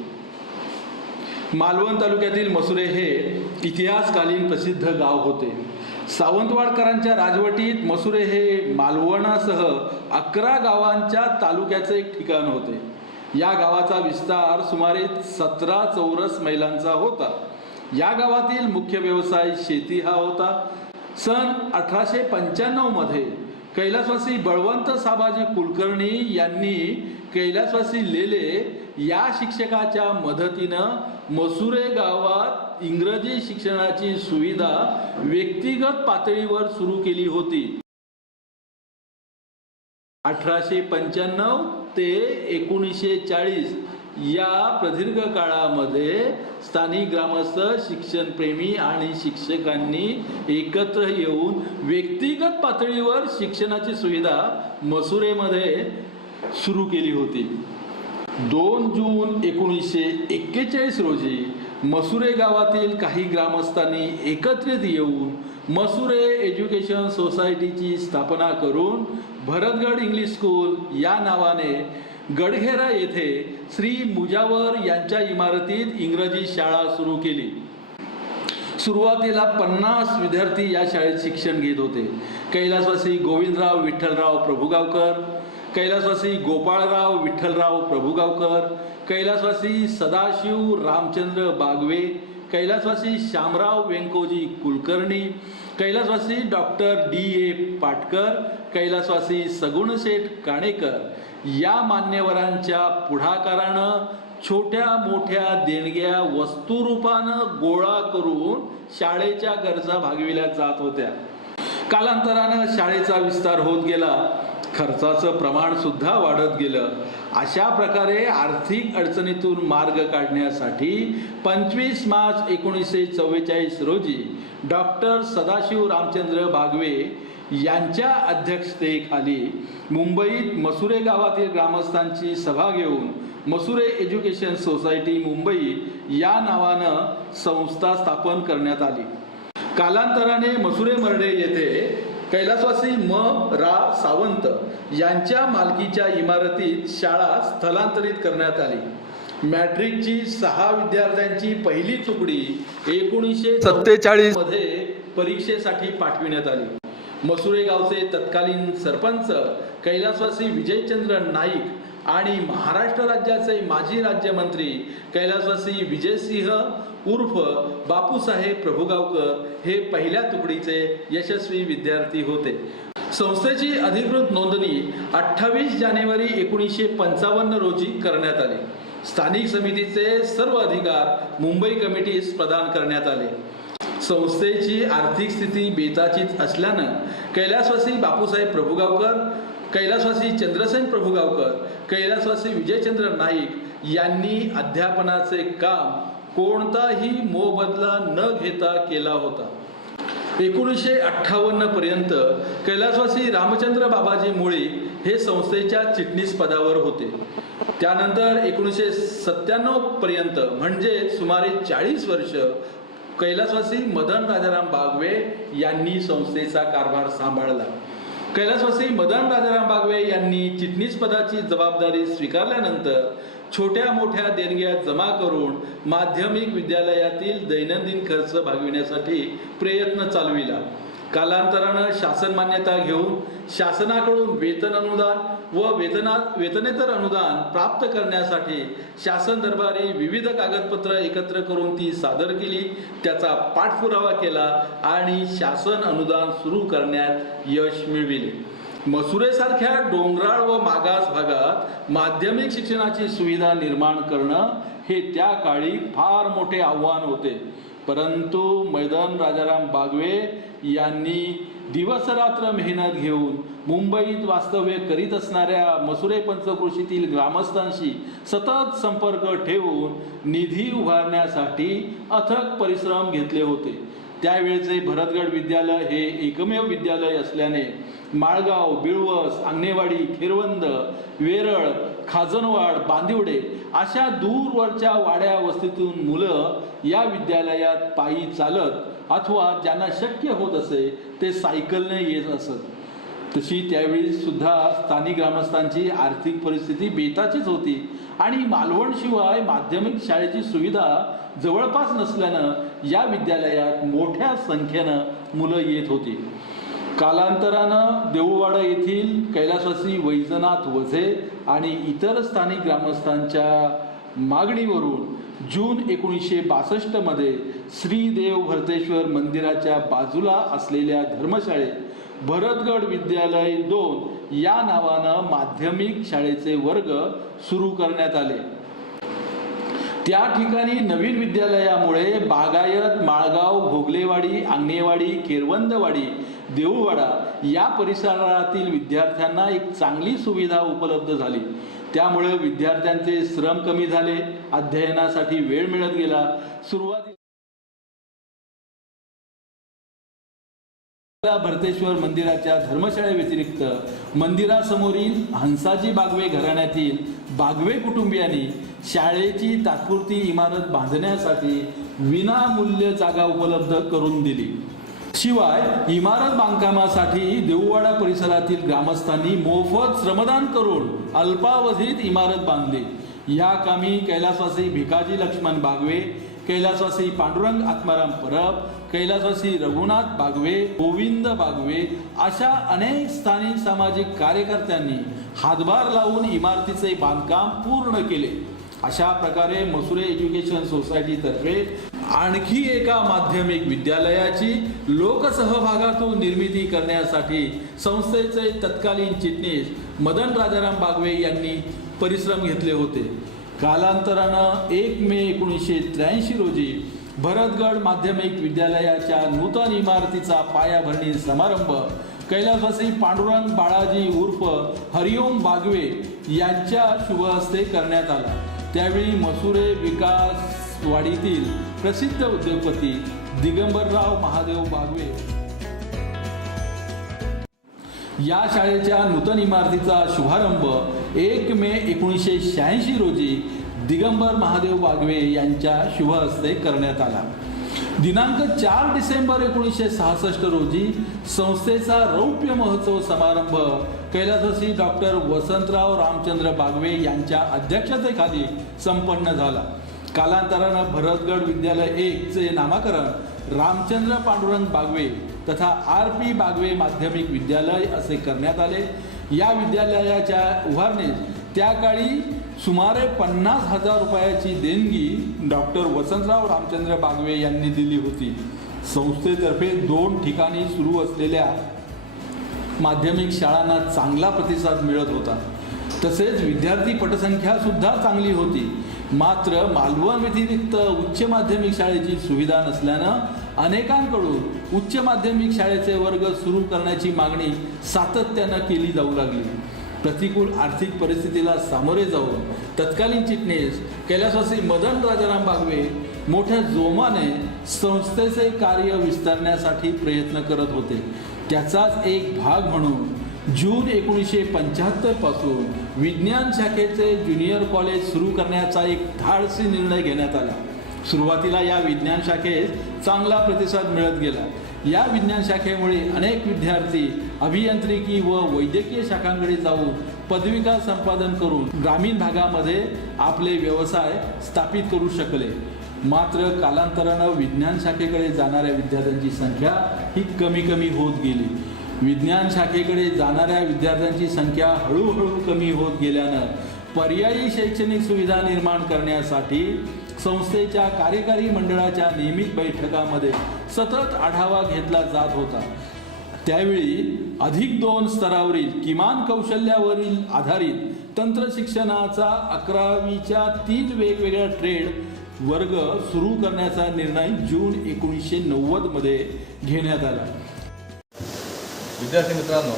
मालवण तालुक्यातील मसुरे हे इतिहासकालीन प्रसिद्ध गाव होते. सावंतवाडकरांच्या राजवटीत मसुरे हे मालवणासह 11 गावांच्या तालुक्याचे एक ठिकाण होते. या गावाचा विस्तार सुमारे 17 चौरस मैलांचा होता. या गावातील मुख्य व्यवसाय शेती हा होता. सन 1895 मध्ये कैलासवासी बळवंत साबाजी कुलकर्णी यांनी कैलासवासी लेले या शिक्षकाच्या मदतीनं मसुरे गावात इंग्रजी शिक्षणाची सुविधा व्यक्तिगत पातळीवर सुरू केली होती. 1895 ते 1940 या प्रदीर्घ काळामध्ये स्थानिक ग्रामस्थ, शिक्षणप्रेमी आणि शिक्षकांनी एकत्र येऊन व्यक्तिगत पातळीवर शिक्षणाची सुविधा मसुरेमध्ये सुरू केली होती. 2 जून 1941 रोजी मसुरे गावातील काही ग्रामस्थांनी एकत्रित येऊन मसुरे एज्युकेशन सोसायटीची स्थापना करून भरतगड इंग्लिश स्कूल या नावाने गडघेरा येथे श्री मुजावर यांच्या इमारतीत इंग्रजी शाळा सुरू केली. सुरुवातीला 50 विद्यार्थी या शाळेत शिक्षण घेत होते. कैलासवासी गोविंदराव विठ्ठलराव प्रभुगावकर, कैलासवासी गोपाळराव विठ्ठलराव प्रभुगावकर, कैलासवासी सदाशिव रामचंद्र बागवे, कैलासवासी शामराव व्यंकोजी कुलकर्णी, कैलासवासी डॉक्टर DA पाटकर, कैलासवासी सगुणशेठ काणेकर या मान्यवरांच्या पुढाकारानं छोट्या मोठ्या देणग्या वस्तुरूपानं गोळा करून शाळेच्या गरजा भागविल्या जात होत्या. कालांतरानं शाळेचा विस्तार होत गेला. खर्चाचं प्रमाण सुद्धा वाढत गेलं. अशा प्रकारे आर्थिक अडचणीतून मार्ग काढण्यासाठी 25 मार्च 1944 रोजी डॉक्टर सदाशिव रामचंद्र बागवे यांच्या अध्यक्षतेखाली मुंबईत मसुरे गावातील ग्रामस्थांची सभा घेऊन मसुरे एज्युकेशन सोसायटी मुंबई या नावानं संस्था स्थापन करण्यात आली. कालांतराने मसुरे मर्ढे येथे कैलासवासी रा सावंत यांच्या मालकीच्या इमारतीत शाळा स्थलांतरित करण्यात आली. मॅट्रिकची 6 विद्यार्थ्यांची पहिली तुकडी 1947 मध्ये परीक्षेसाठी पाठविण्यात आली. मसुरे गावचे तत्कालीन सरपंच कैलासवासी विजयचंद्र नाईक आणि महाराष्ट्र राज्याचे माजी राज्यमंत्री कैलासवासी विजयसिंह उर्फ बापूसाहेब प्रभुगावकर हे पहिल्या तुकडीचे यशस्वी विद्यार्थी होते. संस्थेची अधिकृत नोंदणी 28 जानेवारी 1955 रोजी करण्यात आली. स्थानिक समितीचे सर्व अधिकार मुंबई कमिटीस प्रदान करण्यात आले. संस्थेची आर्थिक स्थिती बेताचीच असल्यानं कैलासवासी बापूसाहेब प्रभुगावकर, कैलासवासी चंद्रसेन प्रभुगावकर, कैलासवासी विजयचंद्र नाईक यांनी अध्यापनाचे काम कोणताही मोबदला न घेता केला होता. 1958 पर्यंत कैलासवासी रामचंद्र बाबाजी मुळीक हे संस्थेच्या चिटणीस पदावर होते. त्यानंतर 1997 पर्यंत म्हणजे सुमारे 40 वर्ष कैलासवासी मदन राजाराम बागवे यांनी संस्थेचा कारभार सांभाळला. कैलासवासी मदन राजाराम बागवे यांनी चिटणीस पदाची जबाबदारी स्वीकारल्यानंतर छोट्या मोठ्या देणग्या जमा करून माध्यमिक विद्यालयातील दैनंदिन खर्च भागविण्यासाठी प्रयत्न चालविला. कालांतरानं शासन मान्यता घेऊन शासनाकडून वेतन अनुदान व वेतनेतर अनुदान प्राप्त करण्यासाठी शासन दरबारी विविध कागदपत्र एकत्र करून ती सादर केली. त्याचा पाठपुरावा केला आणि शासन अनुदान सुरू करण्यात यश मिळविले. मसुरेसारख्या डोंगराळ व मागास भागात माध्यमिक शिक्षणाची सुविधा निर्माण करणं हे त्या काळी फार मोठे आव्हान होते. परंतु मदन राजाराम बागवे यांनी दिवसरात्र मेहनत घेऊन मुंबईत वास्तव्य करीत असणाऱ्या मसुरे पंचक्रोशीतील ग्रामस्थांशी सतत संपर्क ठेवून निधी उभारण्यासाठी अथक परिश्रम घेतले होते. त्यावेळचे भरतगड विद्यालय हे एकमेव विद्यालय असल्याने माळगाव, बिळवस, आंगणेवाडी, खिरवंद, वेरळ, खाजनवाड, बांदिवडे अशा दूरवरच्या वाड्या वस्तीतून मुलं या विद्यालयात पायी चालत अथवा ज्यांना शक्य होत असे ते सायकलने येत असत. तशी त्यावेळी सुद्धा स्थानिक ग्रामस्थांची आर्थिक परिस्थिती बेताचीच होती आणि मालवणशिवाय माध्यमिक शाळेची सुविधा जवळपास नसल्यानं या विद्यालयात मोठ्या संख्येनं मुलं येत होती. कालांतरानं देऊळवाडा येथील कैलासवासी वैजनाथ वझे आणि इतर स्थानिक ग्रामस्थांच्या मागणीवरून जून 1962 मध्ये श्रीदेव भरतेश्वर मंदिराच्या बाजूला असलेल्या धर्मशाळेत भरतगड विद्यालय 2 या नावानं माध्यमिक शाळेचे वर्ग सुरू करण्यात आले. त्या ठिकाणी नवीन विद्यालयामुळे बागायत, माळगाव, भोगलेवाडी, आंगणेवाडी, केरवंदवाडी, देऊळवाडा या परिसरातील विद्यार्थ्यांना एक चांगली सुविधा उपलब्ध झाली. त्यामुळे विद्यार्थ्यांचे श्रम कमी झाले, अध्ययनासाठी वेळ मिळत गेला. सुरुवातीला भरतेश्वर मंदिराच्या धर्मशाळे व्यतिरिक्त मंदिरासमोरील हंसाजी बागवे घराण्यातील बागवे कुटुंबियांनी शाळेची तात्पुरती इमारत बांधण्यासाठी विनामूल्य जागा उपलब्ध करून दिली. शिवाय इमारत बांधकामासाठी देऊळवाडा परिसरातील ग्रामस्थांनी मोफत श्रमदान करून अल्पावधीत इमारत बांधली. या कामी कैलासवासी भिकाजी लक्ष्मण बागवे, कैलासवासी पांडुरंग आत्माराम परब, कैलासवासी रघुनाथ बागवे, गोविंद बागवे अशा अनेक स्थानिक सामाजिक कार्यकर्त्यांनी हातभार लावून इमारतीचे बांधकाम पूर्ण केले. अशा प्रकारे मसुरे एज्युकेशन सोसायटीतर्फे आणखी एका माध्यमिक विद्यालयाची लोकसहभागातून निर्मिती करण्यासाठी संस्थेचे तत्कालीन चिटणीस मदन राजाराम बागवे यांनी परिश्रम घेतले होते. कालांतरानं 1 मे 1983 रोजी भरतगड माध्यमिक विद्यालयाच्या नूतन इमारतीचा पायाभरणी समारंभ कैलासवासी पांडुरंग बाळाजी उर्फ हरिओम बागवे यांच्या शुभहस्ते करण्यात आला. त्यावेळी मसुरे विकासवाडीतील प्रसिद्ध उद्योगपती दिगंबरराव महादेव बागवे या शाळेच्या नूतन इमारतीचा शुभारंभ 1 मे 1986 रोजी दिगंबर महादेव बागवे यांच्या शुभ हस्ते करण्यात आला. दिनांक 4 डिसेंबर 1966 रोजी संस्थेचा रौप्य महोत्सव समारंभ कैलासवासी डॉक्टर वसंतराव रामचंद्र बागवे यांच्या अध्यक्षतेखाली संपन्न झाला. कालांतरानं भरतगड विद्यालय 1 चे नामकरण रामचंद्र पांडुरंग बागवे तथा RP बागवे माध्यमिक विद्यालय असे करण्यात आले. या विद्यालयाच्या उभारणीस त्या काळी सुमारे 50,000 रुपयाची देणगी डॉक्टर वसंतराव रामचंद्र बागवे यांनी दिली होती. संस्थेतर्फे 2 ठिकाणी सुरू असलेल्या माध्यमिक शाळांना चांगला प्रतिसाद मिळत होता. तसेच विद्यार्थी पटसंख्या सुद्धा चांगली होती. मात्र मालवण व्यतिरिक्त उच्च माध्यमिक शाळेची सुविधा नसल्यानं अनेकांकडून उच्च माध्यमिक शाळेचे वर्ग सुरू करण्याची मागणी सातत्यानं केली जाऊ लागली. प्रतिकूल आर्थिक परिस्थितीला सामोरे जाऊन तत्कालीन चिटणीस कैलासवासी मदन राजाराम बागवे मोठ्या जोमाने संस्थेचे कार्य विस्तारण्यासाठी प्रयत्न करत होते. त्याचाच एक भाग म्हणून जून 1975 पासून विज्ञान शाखेचे ज्युनियर कॉलेज सुरू करण्याचा एक धाडसी निर्णय घेण्यात आला. सुरुवातीला या विज्ञान शाखेस चांगला प्रतिसाद मिळत गेला. या विज्ञान शाखेमुळे अनेक विद्यार्थी अभियांत्रिकी व वैद्यकीय शाखांकडे जाऊन पदविका संपादन करून ग्रामीण भागामध्ये आपले व्यवसाय स्थापित करू शकले. मात्र कालांतरानं विज्ञान शाखेकडे जाणाऱ्या विद्यार्थ्यांची संख्या ही कमी होत गेली. विज्ञान शाखेकडे जाणाऱ्या विद्यार्थ्यांची संख्या हळूहळू कमी होत गेल्यानं पर्यायी शैक्षणिक सुविधा निर्माण करण्यासाठी संस्थेच्या कार्यकारी मंडळाच्या नियमित बैठकांमध्ये सतत आढावा घेतला जात होता. त्यावेळी अधिक 2 स्तरावरील किमान कौशल्यावरील आधारित तंत्र शिक्षणाचा 11वीच्या 3 वेगवेगळ्या ट्रेड वर्ग सुरू करण्याचा निर्णय जून 1990 मध्ये घेण्यात आला. विद्यार्थी मित्रांनो,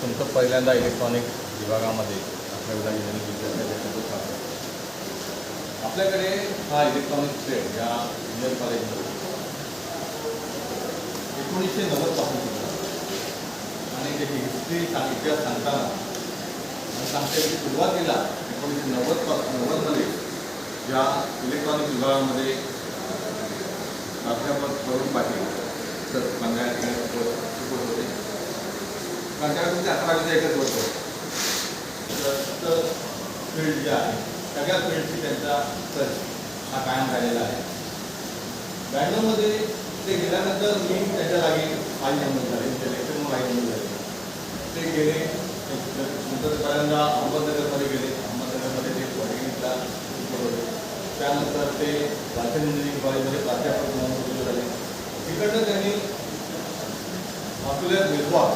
तुमचं पहिल्यांदा इलेक्ट्रॉनिक विभागामध्ये आपल्या विद्यार्थ्यांसोबत आहे. आपल्याकडे हा इलेक्ट्रॉनिक ट्रेड या इंजिनिअर कॉलेजमध्ये 1990 पासून सुद्धा आणि त्याची हिस्ट्री इतिहास सांगताना सांगते की सुरुवातीला 1990मध्ये या इलेक्ट्रॉनिक विभागामध्ये प्राध्यापक करून पाटील सर बंगाळ्यात शिकवत होते. कारण त्यावेळेस ते 11वीचं एकच वर्ष होतं. फील्ड जे आहे सगळ्या फील्डची त्यांचा सर्च हा कायम राहिलेला आहे. 92मध्ये ते गेल्यानंतर मी त्याच्या जागी आई नंबर झाले, इलेक्शन म्हणून आई नंबर झाले. ते गेले नंतर पहिल्यांदा अहमदनगरमध्ये गेले. अहमदनगरमध्ये ते कॉलेजला शिकवत होते. त्यानंतर ते राजन इंजिनिअरिंग कॉलेजमध्ये प्राध्यापक म्हणून रुजू झाले. तिकडनं त्यांनी आपल्या मेलबॉर्न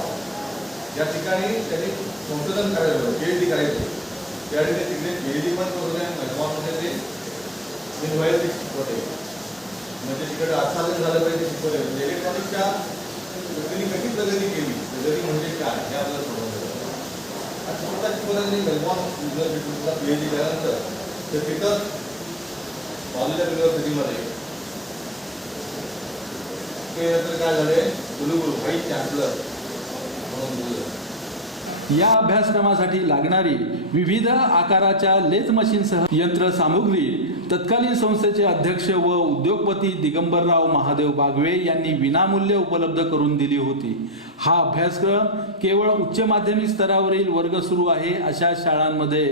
या ठिकाणी त्यांनी संशोधन करायचं होतं, PhD करायचं. त्यावेळी ते तिकडे PhD पण करत होते आणि मेलबॉर्नमध्ये ते इन्व्हायसिक शिकवते. म्हणजे तिकडे आच्छादन झालं पाहिजे शिकवले. म्हणजे इलेक्ट्रॉनिकच्या व्यक्तीने कशी प्रगती केली, प्रगती म्हणजे काय हे आपल्याला समजलं. आणि स्वतःची शिकवताना मेलबॉर्न युनिव्हर्सिटीला PhD केल्यानंतर ते तिथं कॉलेज युनिव्हर्सिटीमध्ये ते नंतर काय झाले, कुलगुरू व्हाईस चान्सलर म्हणून बोलले. या अभ्यासक्रमासाठी लागणारी विविध आकाराच्या लेथ मशीनसह यंत्रसामुग्री तत्कालीन संस्थेचे अध्यक्ष व उद्योगपती दिगंबरराव महादेव बागवे यांनी विनामूल्य उपलब्ध करून दिली होती. हा अभ्यासक्रम केवळ उच्च माध्यमिक स्तरावरील वर्ग सुरू आहे अशा शाळांमध्ये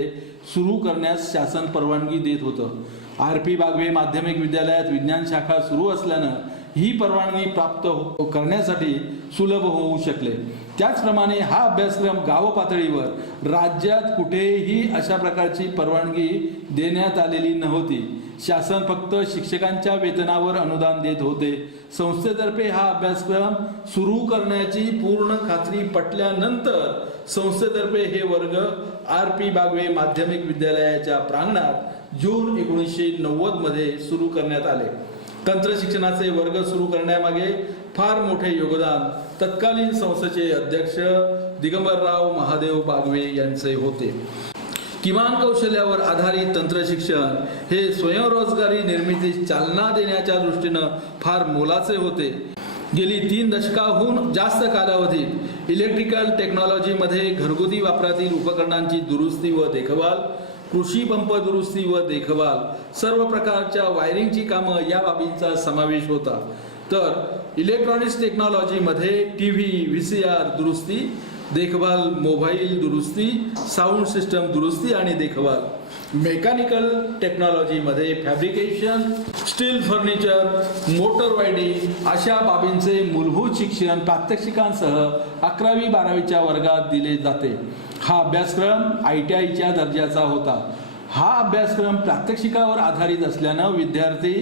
सुरू करण्यास शासन परवानगी देत होतं. RP बागवे माध्यमिक विद्यालयात विज्ञान शाखा सुरू असल्यानं ही परवानगी प्राप्त करण्यासाठी सुलभ होऊ शकले. त्याचप्रमाणे हा अभ्यासक्रम गाव पातळीवर राज्यात कुठेही अशा प्रकारची परवानगी देण्यात आलेली नव्हती. शासन फक्त शिक्षकांच्या वेतनावर अनुदान देत होते. संस्थेतर्फे हा अभ्यासक्रम सुरू करण्याची पूर्ण खात्री पटल्यानंतर संस्थेतर्फे हे वर्ग RP बागवे माध्यमिक विद्यालयाच्या प्रांगणात जून 1990 मध्ये सुरू करण्यात आले. तंत्र शिक्षणाचे वर्ग सुरू करण्यामागे फार मोठे योगदान तत्कालीन संस्थेचे अध्यक्ष दिगंबरराव महादेव बागवे यांचे होते. किमान कौशल्यावर आधारित तंत्र शिक्षण हे स्वयंरोजगारी निर्मितीस चालना देण्याच्या दृष्टीनं फार मोलाचे होते. गेली 3 दशकाहून जास्त कालावधीत इलेक्ट्रिकल टेक्नॉलॉजीमध्ये घरगुती वापरातील उपकरणांची दुरुस्ती व देखभाल, कृषी पंप दुरुस्ती व देखभाल, सर्व प्रकारच्या वायरिंगची कामं या बाबींचा समावेश होता. तर इलेक्ट्रॉनिक्स टेक्नॉलॉजीमध्ये TV, VCR दुरुस्ती, देखभाल, मोबाईल दुरुस्ती, साऊंड सिस्टम दुरुस्ती आणि देखभाल, मेकॅनिकल टेक्नॉलॉजीमध्ये fabrication, steel furniture, motor winding अशा बाबींचे मूलभूत शिक्षण प्रात्यक्षिकांसह 11वी-12वीच्या वर्गात दिले जाते. हा अभ्यासक्रम ITIच्या दर्जाचा होता. हा अभ्यासक्रम प्रात्यक्षिकावर आधारित असल्यानं विद्यार्थी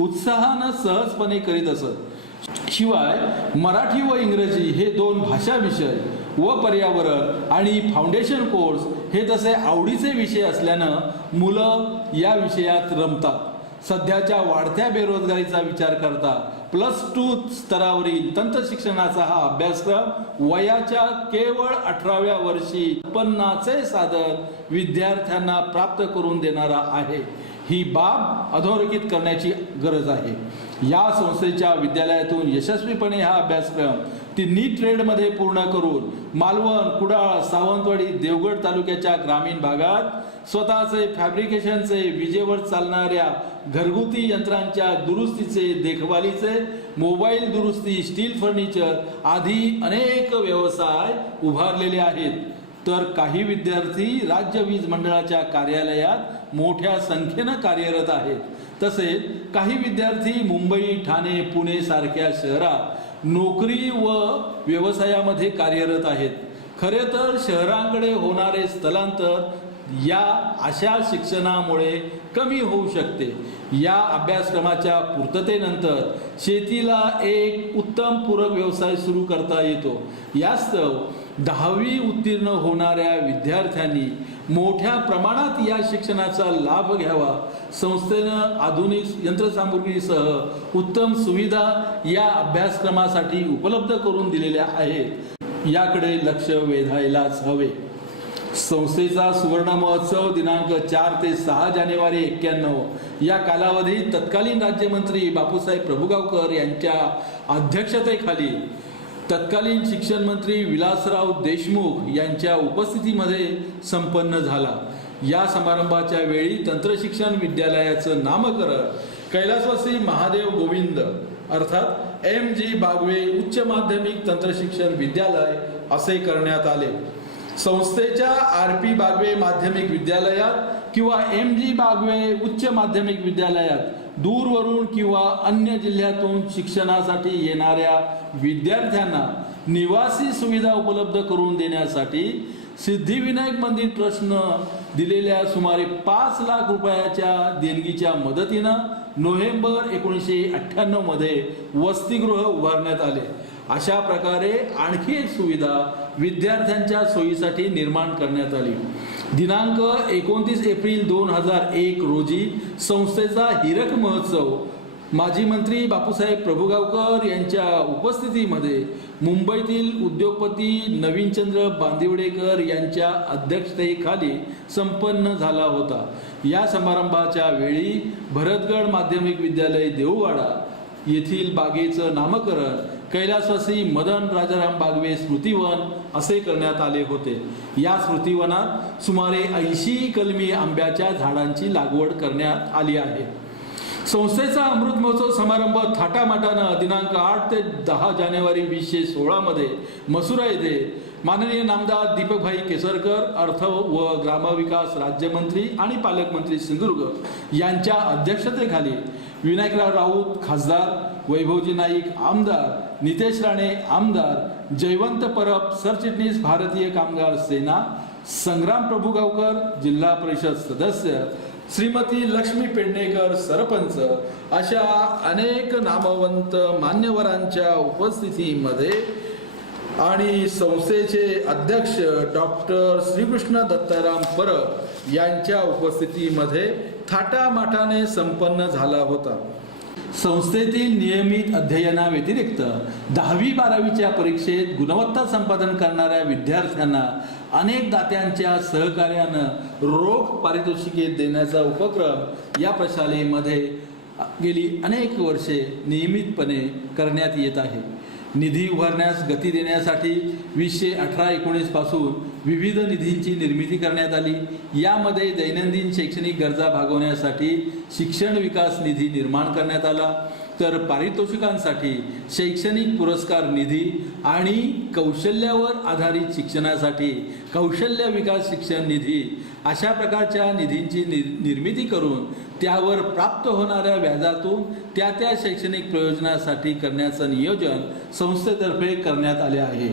उत्साहानं सहजपणे करीत असत. शिवाय मराठी व इंग्रजी हे 2 भाषा विषय व पर्यावरण आणि फाउंडेशन कोर्स हे तसे आवडीचे विषय असल्यानं मुलं या विषयात रमतात. सध्याच्या वाढत्या बेरोजगारीचा विचार करता +2 स्तरावरील तंत्रशिक्षणाचा हा अभ्यासक्रम वयाच्या केवळ 18व्या वर्षी उत्पन्नाचे साधन विद्यार्थ्यांना प्राप्त करून देणारा आहे. ही बाब अधोरेखित करण्याची गरज आहे. या संस्थेच्या विद्यालयातून यशस्वीपणे हा अभ्यासक्रम तिन्ही ट्रेडमध्ये पूर्ण करून मालवण, कुडाळ, सावंतवाडी, देवगड तालुक्याच्या ग्रामीण भागात स्वतःचे फॅब्रिकेशनचे, विजेवर चालणाऱ्या घरगुती यंत्रांच्या दुरुस्तीचे, देखभालीचे, मोबाईल दुरुस्ती, स्टील फर्निचर आदी अनेक व्यवसाय उभारलेले आहेत. तर काही विद्यार्थी राज्य वीज मंडळाच्या कार्यालयात मोठ्या संख्येनं कार्यरत आहेत. तसेच काही विद्यार्थी मुंबई, ठाणे, पुणे सारख्या शहरात नोकरी व व्यवसायामध्ये कार्यरत आहेत. खरे तर शहरांकडे होणारे स्थलांतर या अशा शिक्षणामुळे कमी होऊ शकते. या अभ्यासक्रमाच्या पूर्ततेनंतर शेतीला एक उत्तम पूरक व्यवसाय सुरू करता येतो. यास्तव 10वी उत्तीर्ण होणाऱ्या विद्यार्थ्यांनी मोठ्या प्रमाणात या शिक्षणाचा लाभ घ्यावा. संस्थेनं आधुनिक यंत्रसामुग्रीसह उत्तम सुविधा या अभ्यासक्रमासाठी उपलब्ध करून दिलेल्या आहेत. याकडे लक्ष वेधायलाच हवे. संस्थेचा सुवर्ण महोत्सव दिनांक 4 ते 6 जानेवारी 91 या कालावधीत तत्कालीन राज्यमंत्री बापूसाहेब प्रभुगावकर यांच्या अध्यक्षतेखाली तत्कालीन शिक्षण मंत्री विलासराव देशमुख यांच्या उपस्थितीमध्ये संपन्न झाला. या समारंभाच्या वेळी तंत्रशिक्षण विद्यालयाचं नामकरण कैलासवासी महादेव गोविंद अर्थात MG बागवे उच्च माध्यमिक तंत्रशिक्षण विद्यालय असे करण्यात आले. संस्थेच्या RP बागवे माध्यमिक विद्यालयात किंवा MG बागवे उच्च माध्यमिक विद्यालयात दूरवरून किंवा अन्य जिल्ह्यातून शिक्षणासाठी येणाऱ्या विद्यार्थ्यांना निवासी सुविधा उपलब्ध करून देण्यासाठी सिद्धिविनायक मंदिर ट्रस्टनं दिलेल्या सुमारे 5 लाख रुपयाच्या देणगीच्या मदतीनं नोव्हेंबर 1998 मध्ये वसतिगृह उभारण्यात आले. अशा प्रकारे आणखी एक सुविधा विद्यार्थ्यांच्या सोयीसाठी निर्माण करण्यात आली. दिनांक 29 एप्रिल 2001 रोजी संस्थेचा हीरक महोत्सव माजी मंत्री बापूसाहेब प्रभुगावकर यांच्या उपस्थितीमध्ये मुंबईतील उद्योगपती नवीनचंद्र बांदिवडेकर यांच्या अध्यक्षतेखाली संपन्न झाला होता. या समारंभाच्या वेळी भरतगड माध्यमिक विद्यालय देऊवाडा येथील बागेचं नामकरण कैलासवासी मदन राजाराम बागवे स्मृतिवन असे करण्यात आले होते. या स्मृतिवनात सुमारे 80 कलमी आंब्याच्या झाडांची लागवड करण्यात आली आहे. संस्थेचा अमृत महोत्सव समारंभ थाटामाटानं दिनांक 8 ते 10 जानेवारी 2016 मध्ये मसुरा येथे माननीय नामदार दीपकभाई केसरकर अर्थ व ग्रामविकास राज्यमंत्री आणि पालकमंत्री सिंधुदुर्ग यांच्या अध्यक्षतेखाली विनायकराव राऊत खासदार, वैभवजी नाईक आमदार, नितेश राणे आमदार, जयवंत परब सरचिटणीस भारतीय कामगार सेना, संग्राम प्रभुगावकर जिल्हा परिषद सदस्य, श्रीमती लक्ष्मी पेडणेकर सरपंच अशा अनेक नामवंत मान्यवरांच्या उपस्थितीमध्ये आणि संस्थेचे अध्यक्ष डॉक्टर श्रीकृष्ण दत्ताराम परब यांच्या उपस्थितीमध्ये थाटामाटाने संपन्न झाला होता. संस्थेतील नियमित अध्ययनाव्यतिरिक्त 10वी-12वीच्या परीक्षेत गुणवत्ता संपादन करणाऱ्या विद्यार्थ्यांना अनेक दात्यांच्या सहकार्यानं रोख पारितोषिके देण्याचा उपक्रम या प्रशालेमध्ये गेली अनेक वर्षे नियमितपणे करण्यात येत आहे. निधी उभारण्यास गती देण्यासाठी 2018-19 पासून विविध निधींची निर्मिती करण्यात आली. यामध्ये दैनंदिन शैक्षणिक गरजा भागवण्यासाठी शिक्षण विकास निधी निर्माण करण्यात आला, तर पारितोषिकांसाठी शैक्षणिक पुरस्कार निधी आणि कौशल्यावर आधारित शिक्षणासाठी कौशल्य विकास शिक्षण निधी अशा प्रकारच्या निधींची निर्मिती करून त्यावर प्राप्त होणाऱ्या व्याजातून त्या शैक्षणिक प्रयोजनासाठी करण्याचं नियोजन संस्थेतर्फे करण्यात आले आहे.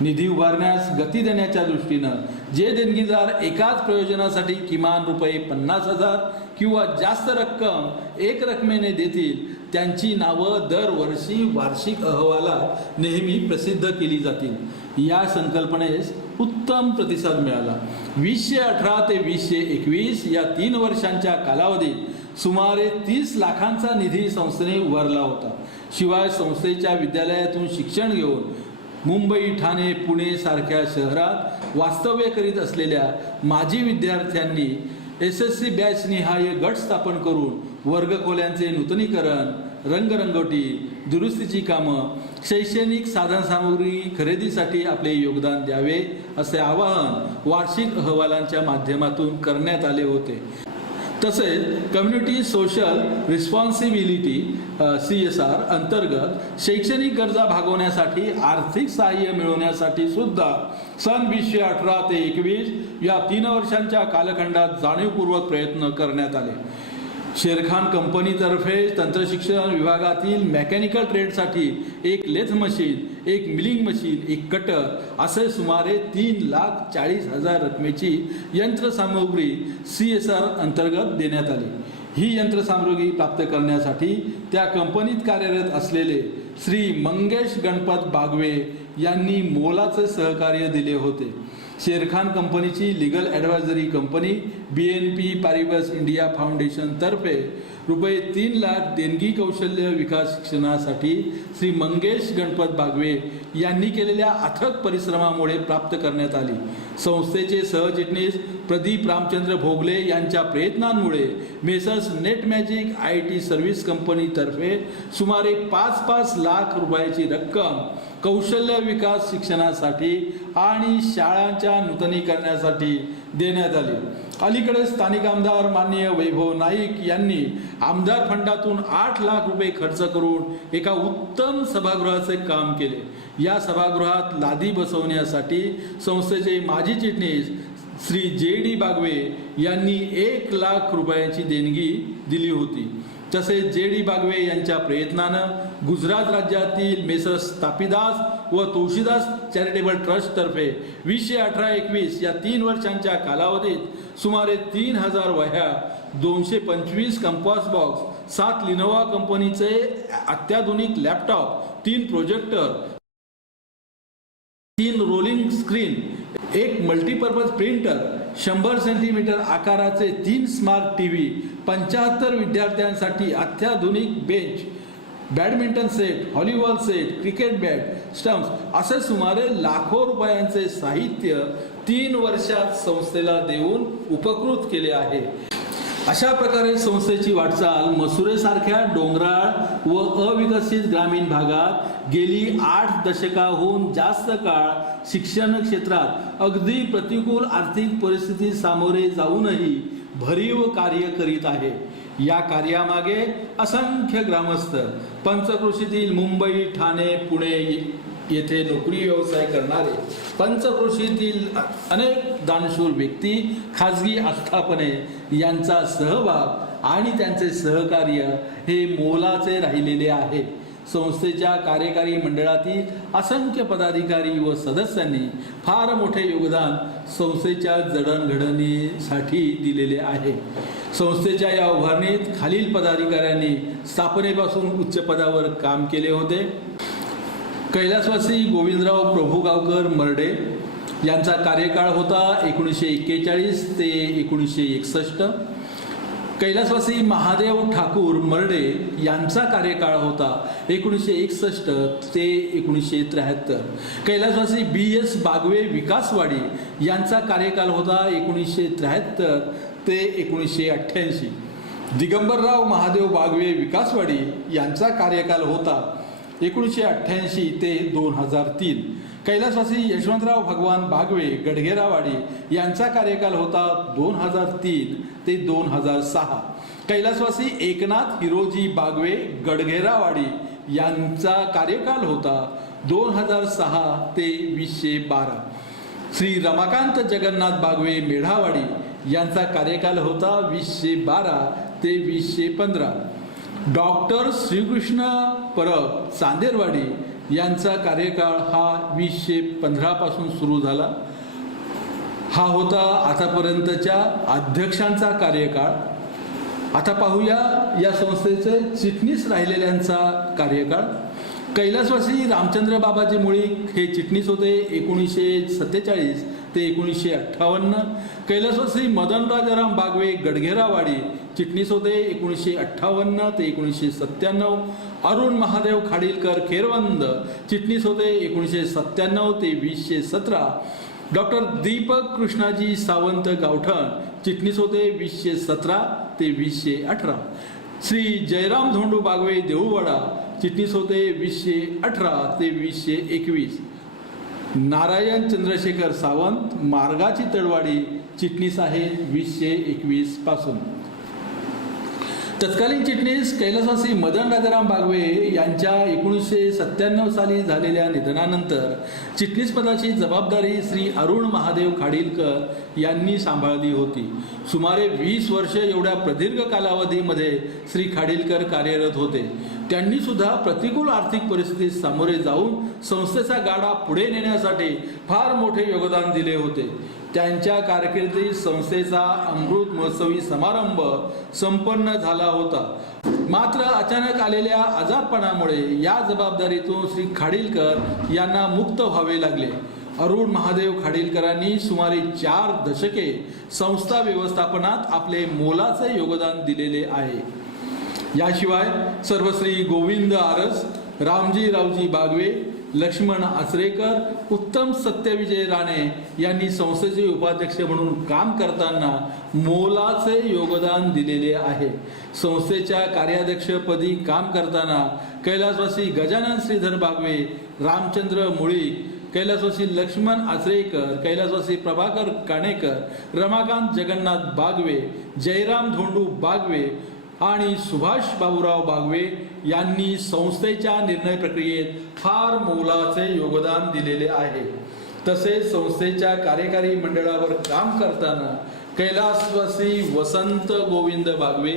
निधी उभारण्यास गती देण्याच्या दृष्टीनं जे देणगीदार एकाच प्रयोजनासाठी किमान रुपये 50,000 किंवा जास्त रक्कम एक रकमेने देतील त्यांची नावं दरवर्षी वार्षिक अहवालात नेहमी प्रसिद्ध केली जातील. या संकल्पनेस उत्तम प्रतिसाद मिळाला. 2018 ते 2021 या 3 वर्षांच्या कालावधीत सुमारे 30 लाखांचा निधी संस्थेने उभारला होता. शिवाय संस्थेच्या विद्यालयातून शिक्षण घेऊन मुंबई, ठाणे, पुणे सारख्या शहरात वास्तव्य करीत असलेल्या माजी विद्यार्थ्यांनी SSC बॅच निहाय गट स्थापन करून वर्गखोल्यांचे नूतनीकरण, रंगरंगोटी, दुरुस्तीची कामं, शैक्षणिक साधनसामुग्री खरेदीसाठी आपले योगदान द्यावे असे आवाहन वार्षिक अहवालांच्या माध्यमातून करण्यात आले होते. तसेच कम्युनिटी सोशल रिस्पॉन्सिबिलिटी CSR अंतर्गत शैक्षणिक गरजा भागवण्यासाठी आर्थिक सहाय्य मिळवण्यासाठी सुद्धा सन 2018 ते 21 या 3 वर्षांच्या कालखंडात जाणीवपूर्वक प्रयत्न करण्यात आले. शेरखान कंपनीतर्फे तंत्रशिक्षण विभागातील मेकॅनिकल ट्रेडसाठी 1 lathe machine, 1 milling machine, 1 cutter असे सुमारे 3,40,000 रकमेची यंत्रसामुग्री CSR अंतर्गत देण्यात आली. ही यंत्रसामुग्री प्राप्त करण्यासाठी त्या कंपनीत कार्यरत असलेले श्री मंगेश गणपत बागवे यांनी मोलाचे सहकार्य दिले होते. शेरखान कंपनीची legal advisory company BNP Paribas India foundation तर्फे रुपये 3 लाख देणगी कौशल्य विकास शिक्षणासाठी श्री मंगेश गणपत बागवे यांनी केलेल्या अथक परिश्रमामुळे प्राप्त करण्यात आली. संस्थेचे सहचिटणीस प्रदीप रामचंद्र भोगले यांच्या प्रयत्नांमुळे messrs net magic IT service कंपनीतर्फे सुमारे 5 लाख रुपयाची रक्कम कौशल्य विकास शिक्षणासाठी आणि शाळांच्या नूतनीकरणासाठी देण्यात आली. अलीकडे स्थानिक आमदार माननीय वैभव नाईक यांनी आमदार फंडातून 8 लाख रुपये खर्च करून एका उत्तम सभागृहाचे काम केले. या सभागृहात लादी बसवण्यासाठी संस्थेचे माजी चिटणीस श्री JD बागवे यांनी 1 लाख रुपयाची देणगी दिली होती. तसेच JD बागवे यांच्या प्रयत्नानं गुजरात राज्यातील मेसर्स तापीदास व तुळशीदास चॅरिटेबल ट्रस्टतर्फे 2018-21 या 3 वर्षांच्या कालावधीत सुमारे 3,000 वह्या, 225 कंपास बॉक्स, 7 लिनोवा कंपनीचे अत्याधुनिक laptop, 3 projector, 3 rolling screen, 1 multipurpose printer, 100 centimetre आकाराचे 3 स्मार्ट TV, 75 विद्यार्थ्यांसाठी अत्याधुनिक bench, badminton set, volleyball set, cricket bat, stumps असे सुमारे लाखो रुपयांचे साहित्य 3 वर्षात संस्थेला देऊन उपकृत केले आहे. अशा प्रकारे संस्थेची वाटचाल मसुरेसारख्या डोंगराळ व अविकसित ग्रामीण भागात गेली 8 दशकाहून जास्त काळ शिक्षण क्षेत्रात अगदी प्रतिकूल आर्थिक परिस्थिती सामोरे जाऊनही भरीव कार्य करीत आहे. या कार्यामागे असंख्य ग्रामस्थ, पंचक्रोशीतील मुंबई, ठाणे, पुणे येथे नोकरी व्यवसाय करणारे, पंचक्रोशीतील अनेक दानशूर व्यक्ती, खाजगी आस्थापने यांचा सहभाग आणि त्यांचे सहकार्य हे मोलाचे राहिलेले आहे. संस्थेच्या कार्यकारी मंडळातील असंख्य पदाधिकारी व सदस्यांनी फार मोठे योगदान संस्थेच्या जडणघडणीसाठी दिलेले आहे. संस्थेच्या या उभारणीत खालील पदाधिकाऱ्यांनी स्थापनेपासून उच्च पदावर काम केले होते. कैलासवासी गोविंदराव प्रभुगावकर मर्डे यांचा कार्यकाळ होता 1941 ते 1961. कैलासवासी महादेव ठाकूर मर्डे यांचा कार्यकाळ होता 1961 ते 1973. कैलासवासी BS बागवे विकासवाडी यांचा कार्यकाल होता 1973 ते 1988. दिगंबरराव महादेव बागवे विकासवाडी यांचा कार्यकाल होता 1988 ते 2003. कैलासवासी यशवंतराव भगवान बागवे गडगेरावाडी यांचा कार्यकाल होता 2003 ते 2006. कैलासवासी एकनाथ हिरोजी बागवे गडगेरावाडी यांचा कार्यकाल होता 2006 ते 2012. श्री रमाकांत जगन्नाथ बागवे मेढावाडी यांचा कार्यकाल होता 2012 ते 2015. डॉक्टर श्रीकृष्ण परब चांदेरवाडी यांचा कार्यकाळ हा 2015 पासून सुरू झाला. हा होता आतापर्यंतच्या अध्यक्षांचा कार्यकाळ. आता पाहूया या संस्थेचे चिटणीस राहिलेल्यांचा कार्यकाळ. कैलासवासी रामचंद्र बाबाजी मुळीक हे चिटणीस होते 1947 ते 1958. कैलासवासी मदन राजाराम बागवे गडगेरावाडी चिटणीस होते 1958 ते 1997. अरुण महादेव खाडीलकर खेरवंद चिटणीस होते 1997 ते 2017. डॉक्टर दीपक कृष्णाजी सावंत गावठण चिटणीस होते 2017 ते 2018. श्री जयराम धोंडू बागवे देऊळवाडा चिटणीस होते 2018 ते 2021. नारायण चंद्रशेखर सावंत मार्गाची तळवाडी चिटणीस आहे 2021 पासून. तत्कालीन चिटणीस कैलासवासी मदन राजाराम बागवे यांच्या 1997 साली झालेल्या निधनानंतर चिटणीस पदाची जबाबदारी श्री अरुण महादेव खाडीलकर यांनी सांभाळली होती. सुमारे 20 वर्ष एवढ्या प्रदीर्घ कालावधीमध्ये श्री खाडीलकर कार्यरत होते. त्यांनी सुद्धा प्रतिकूल आर्थिक परिस्थितीत सामोरे जाऊन संस्थेचा गाडा पुढे नेण्यासाठी फार मोठे योगदान दिले होते. त्यांच्या कारकिर्दीत संस्थेचा अमृत महोत्सवी समारंभ संपन्न झाला होता. मात्र अचानक आलेल्या आजारपणामुळे या जबाबदारीतून श्री खाडीलकर यांना मुक्त व्हावे लागले. अरुण महादेव खाडीलकरांनी सुमारे 4 दशके संस्था व्यवस्थापनात आपले मोलाचे योगदान दिलेले आहे. याशिवाय सर्वश्री गोविंद आरस, रामजी रावजी बागवे, लक्ष्मण आचरेकर, उत्तम सत्यविजय राणे यांनी संस्थेचे उपाध्यक्ष म्हणून काम करताना मोलाचे योगदान दिलेले आहे. संस्थेच्या कार्याध्यक्षपदी काम करताना कैलासवासी गजानन श्रीधर बागवे, रामचंद्र मुळीक, कैलासवासी लक्ष्मण आचरेकर, कैलासवासी प्रभाकर काणेकर, रमाकांत जगन्नाथ बागवे, जयराम धोंडू बागवे आणि सुभाष बाबूराव बागवे यांनी संस्थेच्या निर्णय प्रक्रियेत फार मोलाचे योगदान दिलेले आहे. तसेच संस्थेच्या कार्यकारी मंडळावर काम करताना कैलासवासी वसंत गोविंद बागवे,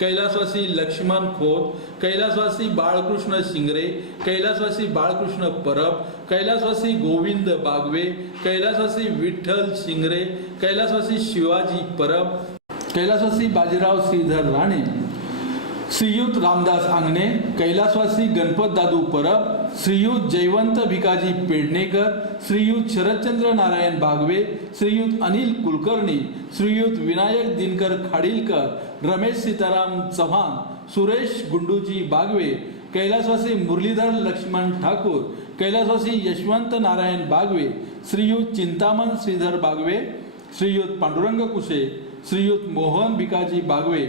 कैलासवासी लक्ष्मण खोत, कैलासवासी बाळकृष्ण शिंगरे, कैलासवासी बाळकृष्ण परब, कैलासवासी गोविंद बागवे, कैलासवासी विठ्ठल शिंगरे, कैलासवासी शिवाजी परब, कैलासवासी बाजीराव श्रीधर राणे, श्रीयुत रामदास आंगणे, कैलासवासी गणपत दादू परब, श्रीयुत जयवंत भिकाजी पेडणेकर, श्रीयुत शरदचंद्र नारायण बागवे, श्रीयुत अनिल कुलकर्णी, श्रीयुत विनायक दिनकर खाडीलकर, रमेश सीताराम चव्हाण, सुरेश गुंडूजी बागवे, कैलासवासी मुरलीधर लक्ष्मण ठाकूर, कैलासवासी यशवंत नारायण बागवे, श्रीयुत चिंतामण श्रीधर बागवे, श्रीयुत पांडुरंग कुशे, श्रीयुत मोहन भिकाजी बागवे,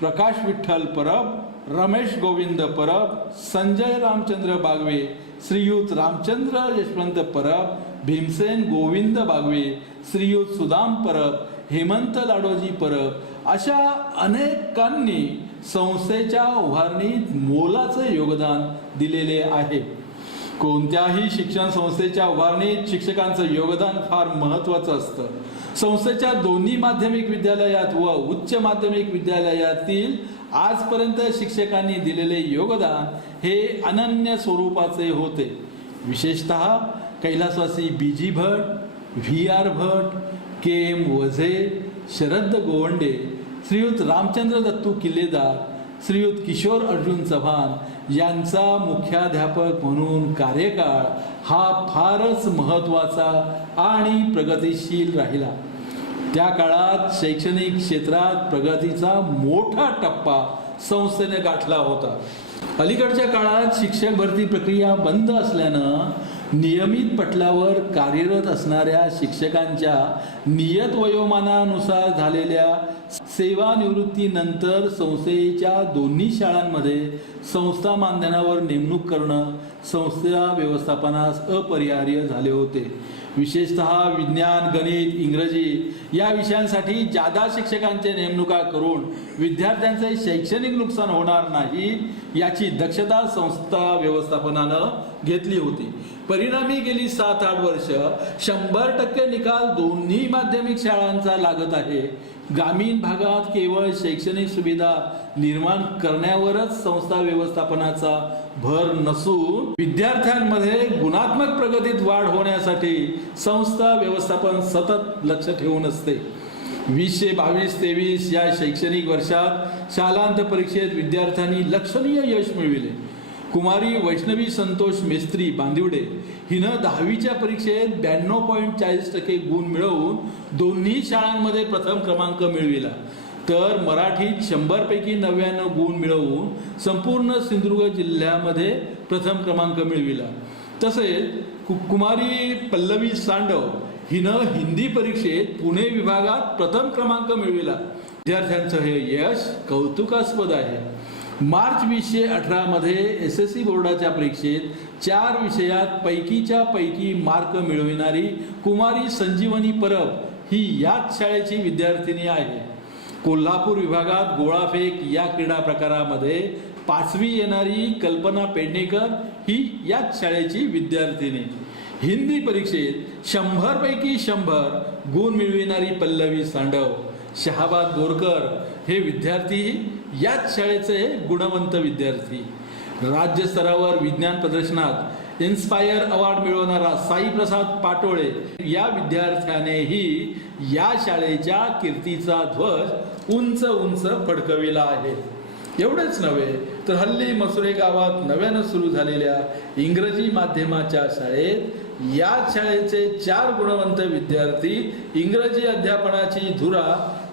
प्रकाश विठ्ठल परब, रमेश गोविंद परब, संजय रामचंद्र बागवे, श्रीयुत रामचंद्र यशवंत परब, भीमसेन गोविंद बागवे, श्रीयुत सुदाम परब, हेमंत लाडोजी परब अशा अनेकांनी संस्थेच्या उभारणीत मोलाचे योगदान दिलेले आहे. कोणत्याही शिक्षण संस्थेच्या उभारणीत शिक्षकांचं योगदान फार महत्त्वाचं असतं. संस्थेच्या दोन्ही माध्यमिक विद्यालयात व उच्च माध्यमिक विद्यालयातील आजपर्यंत शिक्षकांनी दिलेले योगदान हे अनन्य स्वरूपाचे होते. विशेषतः कैलासवासी BG भट, VR भट, KM वझे, शरद गोवंडे, श्रीयुत रामचंद्र दत्तू किल्लेदार, श्रीयुत किशोर अर्जुन चव्हाण यांचा मुख्याध्यापक म्हणून कार्यकाळ हा फारच महत्त्वाचा आणि प्रगतिशील राहिला. त्या काळात शैक्षणिक क्षेत्रात प्रगतीचा मोठा टप्पा संस्थेने गाठला होता. अलीकडच्या काळात शिक्षक भरती प्रक्रिया बंद असल्यानं नियमित पटलावर कार्यरत असणाऱ्या शिक्षकांच्या नियत वयोमानानुसार झालेल्या सेवानिवृत्तीनंतर संस्थेच्या दोन्ही शाळांमध्ये संस्था मानधनावर नेमणूक करणं संस्था व्यवस्थापनास अपरिहार्य झाले होते. विशेषतः विज्ञान, गणित, इंग्रजी या विषयांसाठी जादा शिक्षकांच्या नेमणुका करून विद्यार्थ्यांचे शैक्षणिक नुकसान होणार नाही याची दक्षता संस्था व्यवस्थापनानं घेतली होती. परिणामी गेली 7-8 वर्ष 100% निकाल दोन्ही माध्यमिक शाळांचा लागत आहे. ग्रामीण भागात केवळ शैक्षणिक सुविधा निर्माण करण्यावरच संस्था व्यवस्थापनाचा भर नसून विद्यार्थ्यांमध्ये गुणात्मक प्रगतीत वाढ होण्यासाठी संस्था व्यवस्थापन सतत लक्ष ठेवून असते. 2022-23 या शैक्षणिक वर्षात शालांत परीक्षेत विद्यार्थ्यांनी लक्षणीय यश मिळविले. कुमारी वैष्णवी संतोष मेस्त्री बांदिवडे हिनं 10वीच्या परीक्षेत 92.40% गुण मिळवून दोन्ही शाळांमध्ये प्रथम क्रमांक मिळविला. तर मराठीत 100 पैकी 99 गुण मिळवून संपूर्ण सिंधुदुर्ग जिल्ह्यामध्ये प्रथम क्रमांक मिळविला. तसेच कुमारी पल्लवी सांडव हिनं हिंदी परीक्षेत पुणे विभागात प्रथम क्रमांक मिळविला. विद्यार्थ्यांचं हे यश कौतुकास्पद आहे. मार्च 2018 मध्ये SSC बोर्डाच्या परीक्षेत 4 विषयात पैकीच्या पैकी मार्क मिळविणारी कुमारी संजीवनी परब ही याच शाळेची विद्यार्थिनी आहे. कोल्हापूर विभागात गोळाफेक या क्रीडा प्रकारामध्ये 5वी येणारी कल्पना पेडणेकर ही याच शाळेची विद्यार्थिनी. हिंदी परीक्षेत 100 पैकी 100 गुण मिळविणारी पल्लवी सांडव, शहाबाद बोरकर हे विद्यार्थी याच शाळेचे गुणवंत विद्यार्थी. राज्य स्तरावर विज्ञान प्रदर्शनात इन्स्पायर अवॉर्ड मिळवणारा साई प्रसाद पाटोळे या विद्यार्थ्यानेही या शाळेच्या कीर्तीचा ध्वज उंच उंच फडकविला आहे. एवढेच नव्हे तर हल्ली मसुरे गावात नव्यानं सुरू झालेल्या इंग्रजी माध्यमाच्या शाळेत याच शाळेचे 4 गुणवंत विद्यार्थी इंग्रजी अध्यापनाची धुरा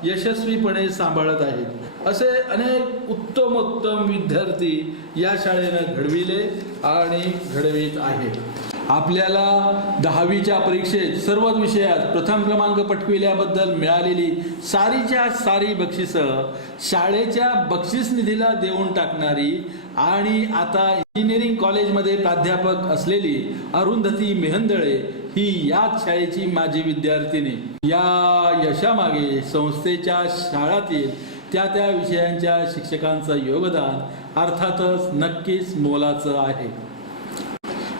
यशस्वीपणे सांभाळत आहेत. असे अनेक उत्तमोत्तम विद्यार्थी या शाळेनं घडविले आणि घडवित आहेत. आपल्याला 10वीच्या परीक्षेत सर्वच विषयात प्रथम क्रमांक पटविल्याबद्दल मिळालेली सारीच्या सारी बक्षिसं शाळेच्या बक्षीस निधीला देऊन टाकणारी आणि आता इंजिनिअरिंग कॉलेजमध्ये प्राध्यापक असलेली अरुंधती मेहंदळे ही याच शाळेची माजी विद्यार्थिनी. या यशामागे संस्थेच्या शाळातील त्या विषयांच्या शिक्षकांचं योगदान अर्थातच नक्कीच मोलाचं आहे.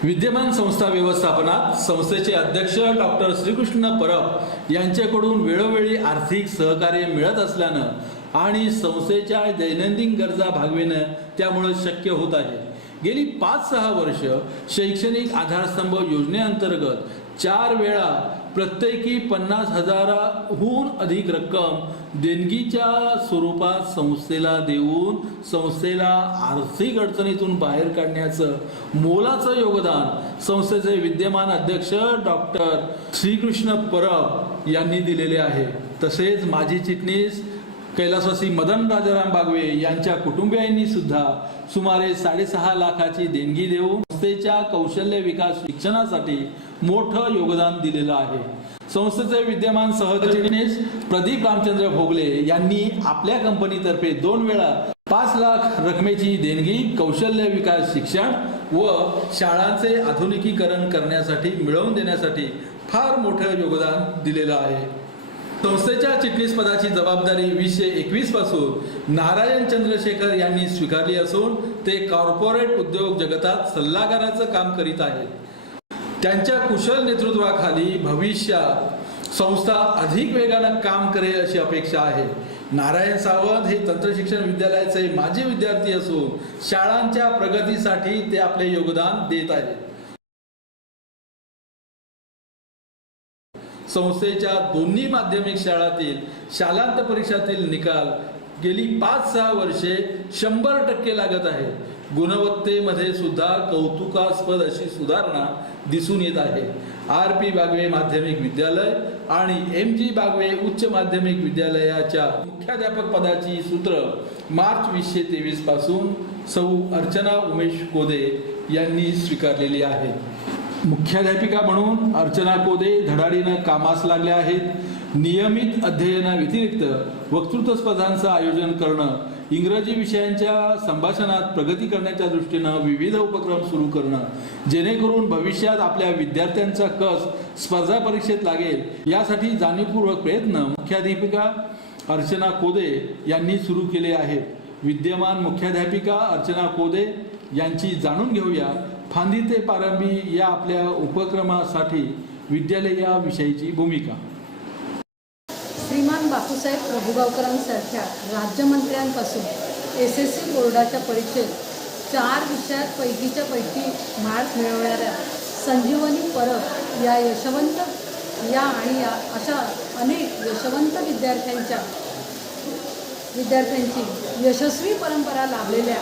विद्यमान संस्था व्यवस्थापनात संस्थेचे अध्यक्ष डॉक्टर श्रीकृष्ण परब यांच्याकडून वेळोवेळी आर्थिक सहकार्य मिळत असल्यानं आणि संस्थेच्या दैनंदिन गरजा भागविणं त्यामुळे शक्य होत आहे. गेली 5-6 वर्ष शैक्षणिक आधारस्तंभ योजनेअंतर्गत 4 वेळा प्रत्येकी 50,000हून अधिक रक्कम देणगीच्या स्वरूपात संस्थेला देऊन संस्थेला आर्थिक अडचणीतून बाहेर काढण्याचं मोलाचं योगदान संस्थेचे विद्यमान अध्यक्ष डॉक्टर श्रीकृष्ण परब यांनी दिलेले आहे. तसेच माजी चिटणीस कैलासवासी मदन राजाराम बागवे यांच्या कुटुंबियांनी सुद्धा सुमारे 6.5 लाखाची देणगी देऊन संस्थेच्या कौशल्य विकास शिक्षणासाठी मोठं योगदान दिलेलं आहे. संस्थेचे विद्यमान सहचिटणीस प्रदीप रामचंद्र भोगले यांनी आपल्या कंपनीतर्फे 2 वेळा 5 लाख रकमेची देणगी कौशल्य विकास शिक्षण व शाळांचे आधुनिकीकरण करण्यासाठी मिळवून देण्यासाठी फार मोठं योगदान दिलेलं आहे. संस्थेच्या चिटणीस पदाची जबाबदारी 2021 पासून नारायण चंद्रशेखर यांनी स्वीकारली असून ते कॉर्पोरेट उद्योग जगतात सल्लागाराचं काम करीत आहेत. त्यांच्या कुशल नेतृत्वाखाली भविष्यात संस्था अधिक वेगानं काम करेल अशी अपेक्षा आहे. नारायण सावंत हे तंत्रशिक्षण विद्यालयाचे माजी विद्यार्थी असून शाळांच्या प्रगतीसाठी ते आपले योगदान देत आहेत. संस्थेच्या दोन्ही माध्यमिक शाळांतील शालांत परीक्षातील निकाल गेली 5-6 वर्षे 100% लागत आहे. गुणवत्तेमध्ये सुद्धा कौतुकास्पद अशी सुधारणा दिसून येत आहे. RP बागवे माध्यमिक विद्यालय आणि MG बागवे उच्च माध्यमिक विद्यालयाच्या मुख्याध्यापक पदाची सूत्र मार्च 2023 पासून सौ अर्चना उमेश कोदे यांनी स्वीकारलेली आहे. मुख्याध्यापिका म्हणून अर्चना कोदे धडाडीनं कामास लागल्या आहेत. नियमित अध्ययनाव्यतिरिक्त वक्तृत्व स्पर्धांचं आयोजन करणं, इंग्रजी विषयांच्या संभाषणात प्रगती करण्याच्या दृष्टीनं विविध उपक्रम सुरू करणं, जेणेकरून भविष्यात आपल्या विद्यार्थ्यांचा कस स्पर्धा परीक्षेत लागेल यासाठी जाणीवपूर्वक प्रयत्न मुख्याध्यापिका अर्चना कोदे यांनी सुरू केले आहेत. विद्यमान मुख्याध्यापिका अर्चना कोदे यांची जाणून घेऊया फांदी ते पारंबी या आपल्या उपक्रमासाठी विद्यालय या विषयीची भूमिका. श्रीमान बापूसाहेब प्रभुगावकरांसारख्या राज्यमंत्र्यांपासून SSC बोर्डाच्या परीक्षेत 4 विषयात पैकीच्या पैकी मार्क मिळवणाऱ्या संजीवनी परब या यशवंत आणि अशा अनेक यशवंत विद्यार्थ्यांची यशस्वी परंपरा लाभलेल्या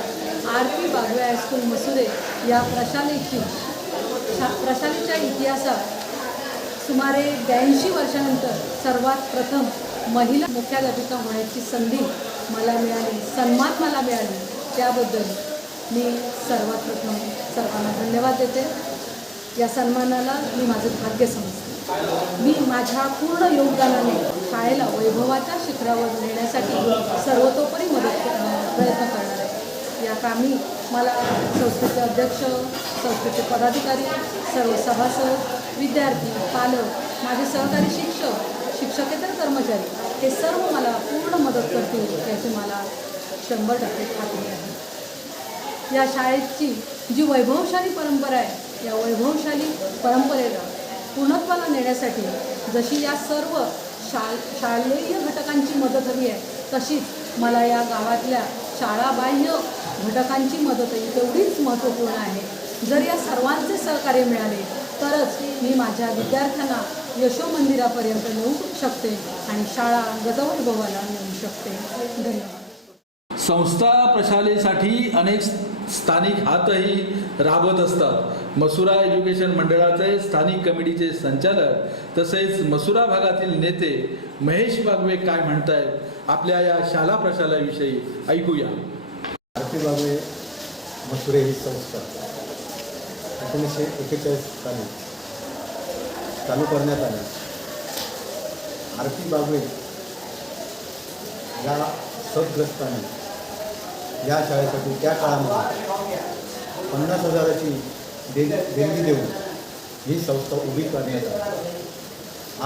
RP बागवे हायस्कूल मसुरे या प्रशालेच्या इतिहासात सुमारे 82 वर्षानंतर सर्वात प्रथम महिला मुख्याध्यापिका होण्याची संधी मला मिळाली, सन्मान मला मिळाली, त्याबद्दल मी सर्वात प्रथम सर्वांना धन्यवाद देते. या सन्मानाला मी माझं भाग्य समजते. मी माझ्या पूर्ण योगदानाने शाळेला वैभवाच्या शिखरावर नेण्यासाठी सर्वतोपरी प्रयत्न करणार आहे. या कामी मला संस्थेचे अध्यक्ष, संस्थेचे पदाधिकारी, सर्व सभासद, विद्यार्थी, पालक, माझे सहकारी शिक्षकेतर कर्मचारी हे सर्व मला पूर्ण मदत करतील याची मला 100% खात्री आहे. या शाळेची जी वैभवशाली परंपरा आहे, या वैभवशाली परंपरेला पूर्णत्वाला नेण्यासाठी जशी या सर्व शालेय घटकांची मदत हवी आहे, तशीच मला या गावातल्या शाळाबाह्य घटकांची मदतही तेवढीच महत्त्वपूर्ण आहे. जर या सर्वांचे सहकार्य मिळाले तरच मी माझ्या विद्यार्थ्यांना यशोमंदिरापर्यंत नेऊ शकते आणि शाळा गतवैभवाला नेऊ शकते. धन्यवाद. संस्था प्रशालेसाठी अनेक स्थानिक हातही राबत असतात. मसुरा एज्युकेशन मंडळाचे स्थानिक कमिटीचे संचालक तसेच मसुरा भागातील नेते महेश बागवे काय म्हणतायत आपल्या या शाला प्रशालाविषयी ऐकूया. RP बागवे मसुरे ही संस्था 1941 साली चालू करण्यात आली. RP बागवे या सद्ग्रस्तांनी या शाळेसाठी त्या काळामध्ये 50,000ची देणगी देऊन ही संस्था उभी करण्यात आली.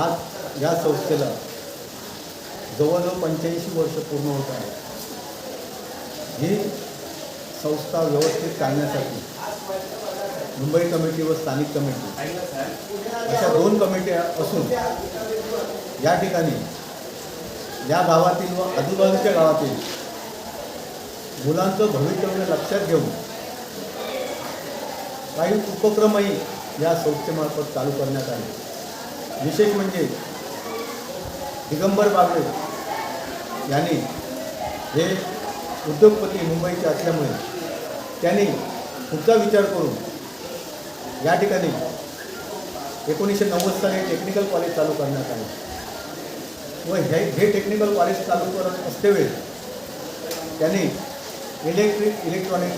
आज या संस्थेला जवळजवळ 85 वर्ष पूर्ण होत आहे. ही संस्था व्यवस्थित चालण्यासाठी मुंबई कमिटी व स्थानिक कमिटी अशा 2 कमिट्या असून या ठिकाणी या गावातील व आजूबाजूच्या गावातील मुलांचं भवितव्य लक्षात घेऊन काही उपक्रमही या संस्थेमार्फत चालू करण्यात आले. विशेष म्हणजे दिगंबर बागवे यांनी हे उद्योगपती मुंबईचे असल्यामुळे त्यांनी पुढचा विचार करून या ठिकाणी 1990 साली टेक्निकल कॉलेज चालू करण्यात आले व हे टेक्निकल कॉलेज चालू करत असतेवेळी त्यांनी इलेक्ट्रॉनिक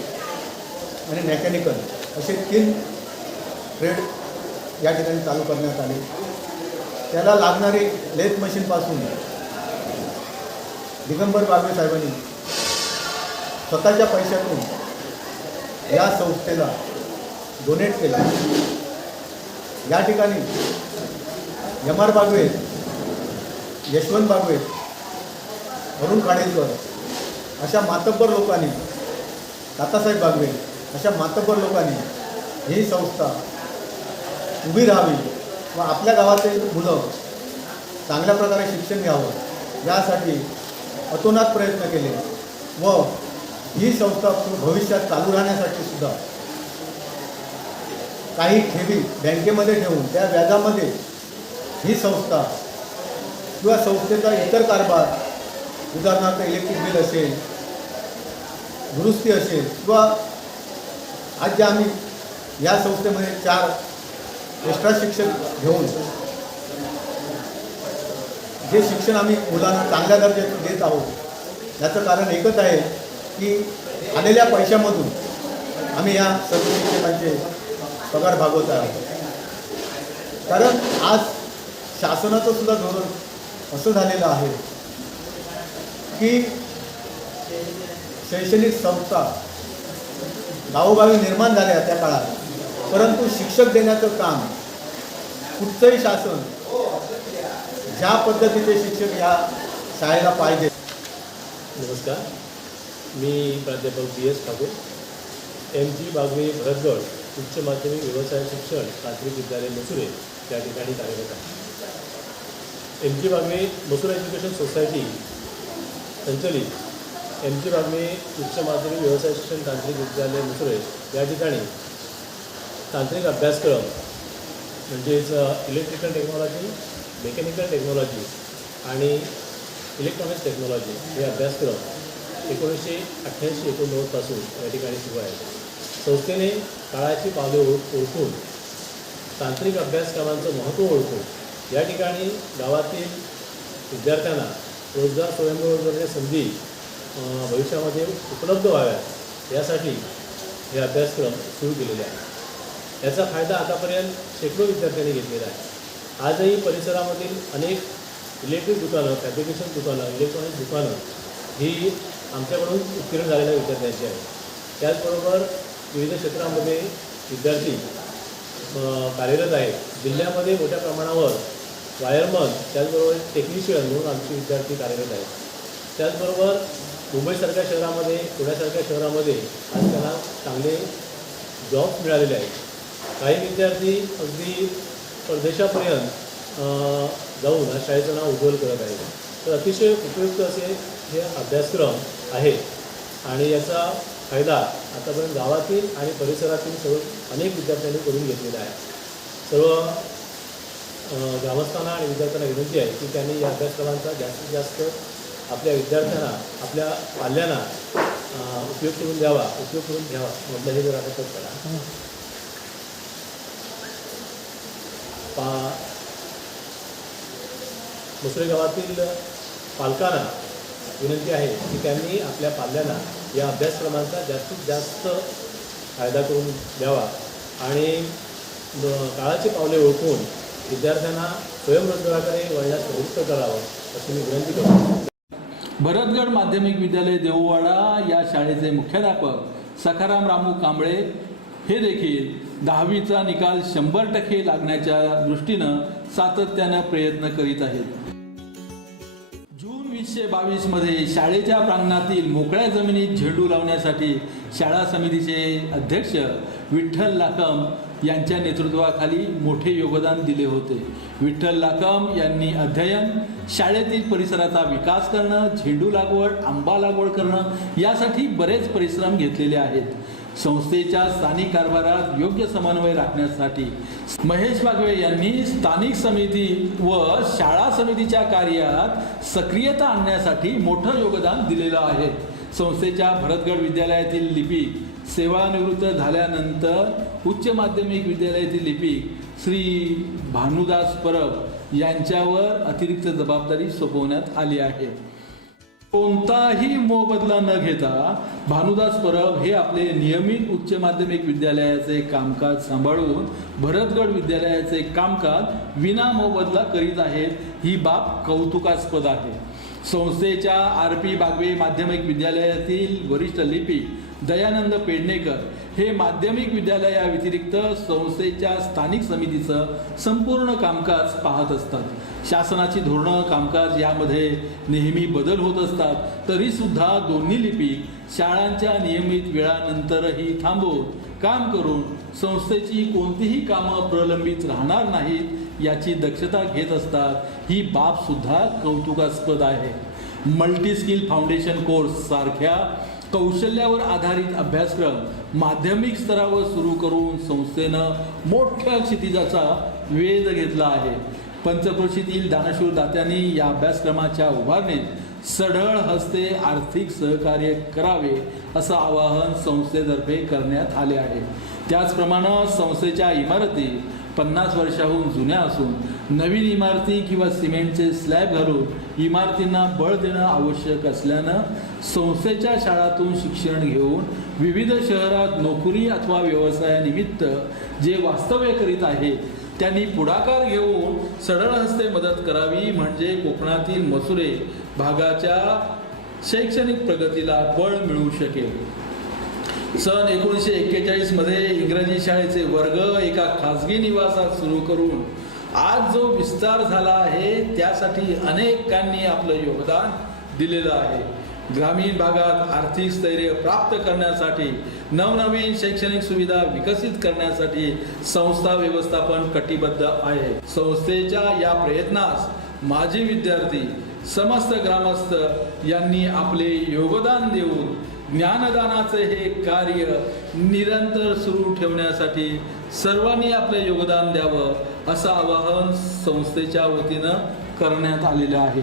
आणि मेकॅनिकल असे 3 ट्रेड या ठिकाणी चालू करण्यात आले. त्याला लागणारी लेथ मशीनपासून दिगंबर बागवे साहेबांनी स्वतःच्या पैशातून या संस्थेला डोनेट केला. या ठिकाणी MR बागवे, यशवंत बागवे, अरुण काडेलकर अशा मातब्बर लोकांनी, तातासाहेब बागवे अशा मातब्बर लोकांनी ही संस्था उभी राहावी व आपल्या गावातील मुलं चांगल्या प्रकारे शिक्षण घ्यावं यासाठी अतोनात प्रयत्न केले व ही संस्था भविष्यात चालू राहण्यासाठी सुद्धा काही ठेवी बँकेमध्ये ठेवून त्या व्याजामध्ये ही संस्था किंवा संस्थेचा इतर कारभार, उदाहरणार्थ इलेक्ट्रिक बिल असेल, दुरुस्ती असेल किंवा आज जे आम्ही या संस्थेमध्ये 4 एक्स्ट्रा शिक्षक घेऊन जे शिक्षण आम्ही मुलांना चांगल्या दर्जाचे देत आहोत याचं कारण एकच आहे की आलेल्या पैशामधून आम्ही या सर्व शिक्षकांचे पगार भागवत आहोत. कारण आज शासनाचं सुद्धा धोरण असं झालेलं आहे की शैक्षणिक संस्था गावोगावी निर्माण झाल्या त्या काळात, परंतु शिक्षक देण्याचं काम कुठचंही शासन ज्या पद्धतीचे शिक्षक या शाळेला पाहिजे. नमस्कार, मी प्राध्यापक BS ठाकूर, MG बागवे भरतगड उच्च माध्यमिक व्यवसाय शिक्षण तांत्रिक विद्यालय मसुरे या ठिकाणी कार्यरत आहे. MG बागवे मसुरा एज्युकेशन सोसायटी संचलित MG बागवे उच्च माध्यमिक व्यवसाय शिक्षण तांत्रिक विद्यालय मसुरे या ठिकाणी तांत्रिक अभ्यासक्रम म्हणजेच इलेक्ट्रिकल टेक्नॉलॉजी, मेकॅनिकल टेक्नॉलॉजी आणि इलेक्ट्रॉनिक्स टेक्नॉलॉजी हे अभ्यासक्रम 1988-89 पासून या ठिकाणी सुरू आहे. संस्थेने काळाची पावले ओळखून तांत्रिक अभ्यासक्रमांचं महत्त्व ओळखून या ठिकाणी गावातील विद्यार्थ्यांना रोजगार स्वयंरोजगाराच्या संधी भविष्यामध्ये उपलब्ध व्हाव्यात यासाठी हे अभ्यासक्रम सुरू केलेले आहे. याचा फायदा आतापर्यंत शेकडो विद्यार्थ्यांनी घेतलेला आहे. आजही परिसरामधील अनेक इलेक्ट्रिक दुकानं, फॅब्रिकेशन दुकानं, इलेक्ट्रॉनिक्स दुकानं ही आमच्याकडून उत्तीर्ण झालेल्या विद्यार्थ्यांची आहेत. त्याचबरोबर विविध क्षेत्रामध्ये विद्यार्थी कार्यरत आहेत. जिल्ह्यामध्ये मोठ्या प्रमाणावर वायरमन, त्याचबरोबर टेक्निशियन म्हणून आमचे विद्यार्थी कार्यरत आहेत. त्याचबरोबर मुंबईसारख्या शहरामध्ये, पुण्यासारख्या शहरामध्ये आज त्यांना चांगले जॉब मिळालेले आहेत. काही विद्यार्थी अगदी परदेशापर्यंत जाऊन या शाळेचं नाव उज्ज्वल करत आहेत. तर अतिशय उपयुक्त असे हे अभ्यासक्रम आहेत आणि याचा फायदा आतापर्यंत गावातील आणि परिसरातील सर्व अनेक विद्यार्थ्यांनी करून घेतलेला आहे. सर्व ग्रामस्थांना आणि विद्यार्थ्यांना विनंती आहे की त्यांनी या अभ्यासक्रमांचा जास्तीत जास्त आपल्या विद्यार्थ्यांना, आपल्या पाल्यांना उपयोग करून द्यावा, उपयोग करून घ्यावा. म्हटलं हे जर आता करा. मसुरे गावातील पालकांना विनंती आहे की त्यांनी आपल्या पाल्यांना या अभ्यासक्रमांचा जास्तीत जास्त फायदा करून द्यावा आणि काळाची पावले ओळखून विद्यार्थ्यांना स्वयंरोजगाराकडे वळण्यास प्रवृत्त करावं अशी मी विनंती करतो. भरतगड माध्यमिक विद्यालय देऊवाडा या शाळेचे मुख्याध्यापक सखाराम रामू कांबळे हे देखील 10वीचा निकाल 100% लागण्याच्या दृष्टीनं सातत्यानं प्रयत्न करीत आहेत. जून 2022 मध्ये शाळेच्या प्रांगणातील मोकळ्या जमिनीत झेंडू लावण्यासाठी शाळा समितीचे अध्यक्ष विठ्ठल लाकम यांच्या नेतृत्वाखाली मोठे योगदान दिले होते. विठ्ठल लाकम यांनी अध्ययन, शाळेतील परिसराचा विकास करणं, झेंडू लागवड, आंबा लागवड करणं यासाठी बरेच परिश्रम घेतलेले आहेत. संस्थेच्या स्थानिक कारभारात योग्य समन्वय राखण्यासाठी महेश बागवे यांनी स्थानिक समिती व शाळा समितीच्या कार्यात सक्रियता आणण्यासाठी मोठं योगदान दिलेलं आहे. संस्थेच्या भरतगड विद्यालयातील लिपिक सेवानिवृत्त झाल्यानंतर उच्च माध्यमिक विद्यालयातील लिपिक श्री भानुदास परब यांच्यावर अतिरिक्त जबाबदारी सोपवण्यात आली आहे. कोणताही मोबदला न घेता भानुदास परब हे आपले नियमित उच्च माध्यमिक विद्यालयाचे कामकाज सांभाळून भरतगड विद्यालयाचे कामकाज विना मोबदला करीत आहेत. ही बाब कौतुकास्पद आहे. संस्थेच्या RP बागवे माध्यमिक विद्यालयातील वरिष्ठ लिपिक दयानंद पेडणेकर हे माध्यमिक विद्यालयाव्यतिरिक्त संस्थेच्या स्थानिक समितीचं संपूर्ण कामकाज पाहत असतात. शासनाची धोरणं, कामकाज यामध्ये नेहमी बदल होत असतात. तरीसुद्धा दोन्ही लिपिक शाळांच्या नियमित वेळानंतरही थांबून काम करून संस्थेची कोणतीही कामं प्रलंबित राहणार नाहीत याची दक्षता घेत असतात. ही बाबसुद्धा कौतुकास्पद आहे. मल्टी स्किल फाउंडेशन कोर्स सारख्या कौशल्यावर आधारित अभ्यासक्रम माध्यमिक स्तरावर सुरू करून संस्थेनं मोठ्या क्षितिजाचा वेध घेतला आहे. पंचक्रोशीतील दानशूर दात्यांनी या अभ्यासक्रमाच्या उभारणीत सढळ हस्ते आर्थिक सहकार्य करावे असं आवाहन संस्थेतर्फे करण्यात आले आहे. त्याचप्रमाणे संस्थेच्या इमारती 50 वर्षाहून जुन्या असून नवीन इमारती किंवा सिमेंटचे स्लॅब घालून इमारतींना बळ देणं आवश्यक असल्यानं संस्थेच्या शाळातून शिक्षण घेऊन विविध शहरात नोकरी अथवा व्यवसायानिमित्त जे वास्तव्य करीत आहेत त्यांनी पुढाकार घेऊन सरळ हस्ते मदत करावी, म्हणजे कोकणातील मसुरे भागाच्या शैक्षणिक प्रगतीला बळ मिळू शकेल. सन 1941 मध्ये इंग्रजी शाळेचे वर्ग एका खाजगी निवासात सुरू करून आज जो विस्तार झाला आहे त्यासाठी अनेकांनी आपलं योगदान दिलेलं आहे. ग्रामीण भागात आर्थिक स्थैर्य प्राप्त करण्यासाठी, नवनवीन शैक्षणिक सुविधा विकसित करण्यासाठी संस्था व्यवस्थापन कटिबद्ध आहे. संस्थेच्या या प्रयत्नास माजी विद्यार्थी, समस्त ग्रामस्थ यांनी आपले योगदान देऊन ज्ञानदानाचे हे कार्य निरंतर सुरू ठेवण्यासाठी सर्वांनी आपले योगदान द्यावं असं आवाहन संस्थेच्या वतीनं करण्यात आलेलं आहे.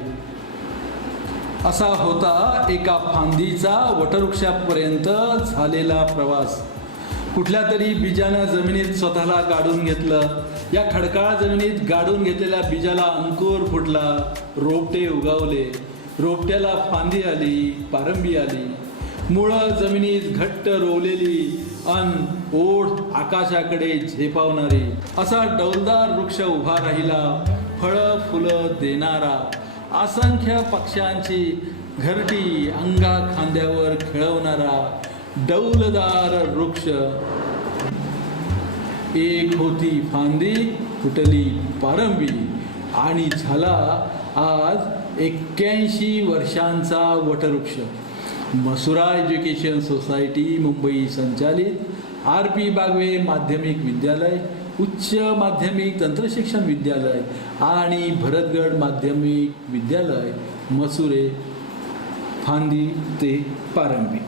असा होता एका फांदीचा वटवृक्षापर्यंत झालेला प्रवास. कुठल्या तरी बीजानं जमिनीत स्वतःला गाडून घेतलं. या खडकाळ जमिनीत गाडून घेतलेल्या बीजाला अंकुर फुटला, रोपटे उगवले, रोपट्याला फांदी आली, पारंबी आली, मुळं जमिनीत घट्ट रोवलेली अन ओढ आकाशाकडे झेपावणारी. असा डौलदार वृक्ष उभा राहिला, फळं फुलं देणारा, असंख्य पक्ष्यांची घरटी अंगा खांद्यावर खेळवणारा डौलदार वृक्ष. एक होती फांदी, फुटली पारंबी आणि झाला आज 81 वर्षांचा वटवृक्ष. मसुरा एज्युकेशन सोसायटी मुंबई संचालित RP बागवे माध्यमिक विद्यालय, उच्च माध्यमिक तंत्रशिक्षण विद्यालय आणि भरतगड माध्यमिक विद्यालय, मसुरे, फांदी ते पारंबी.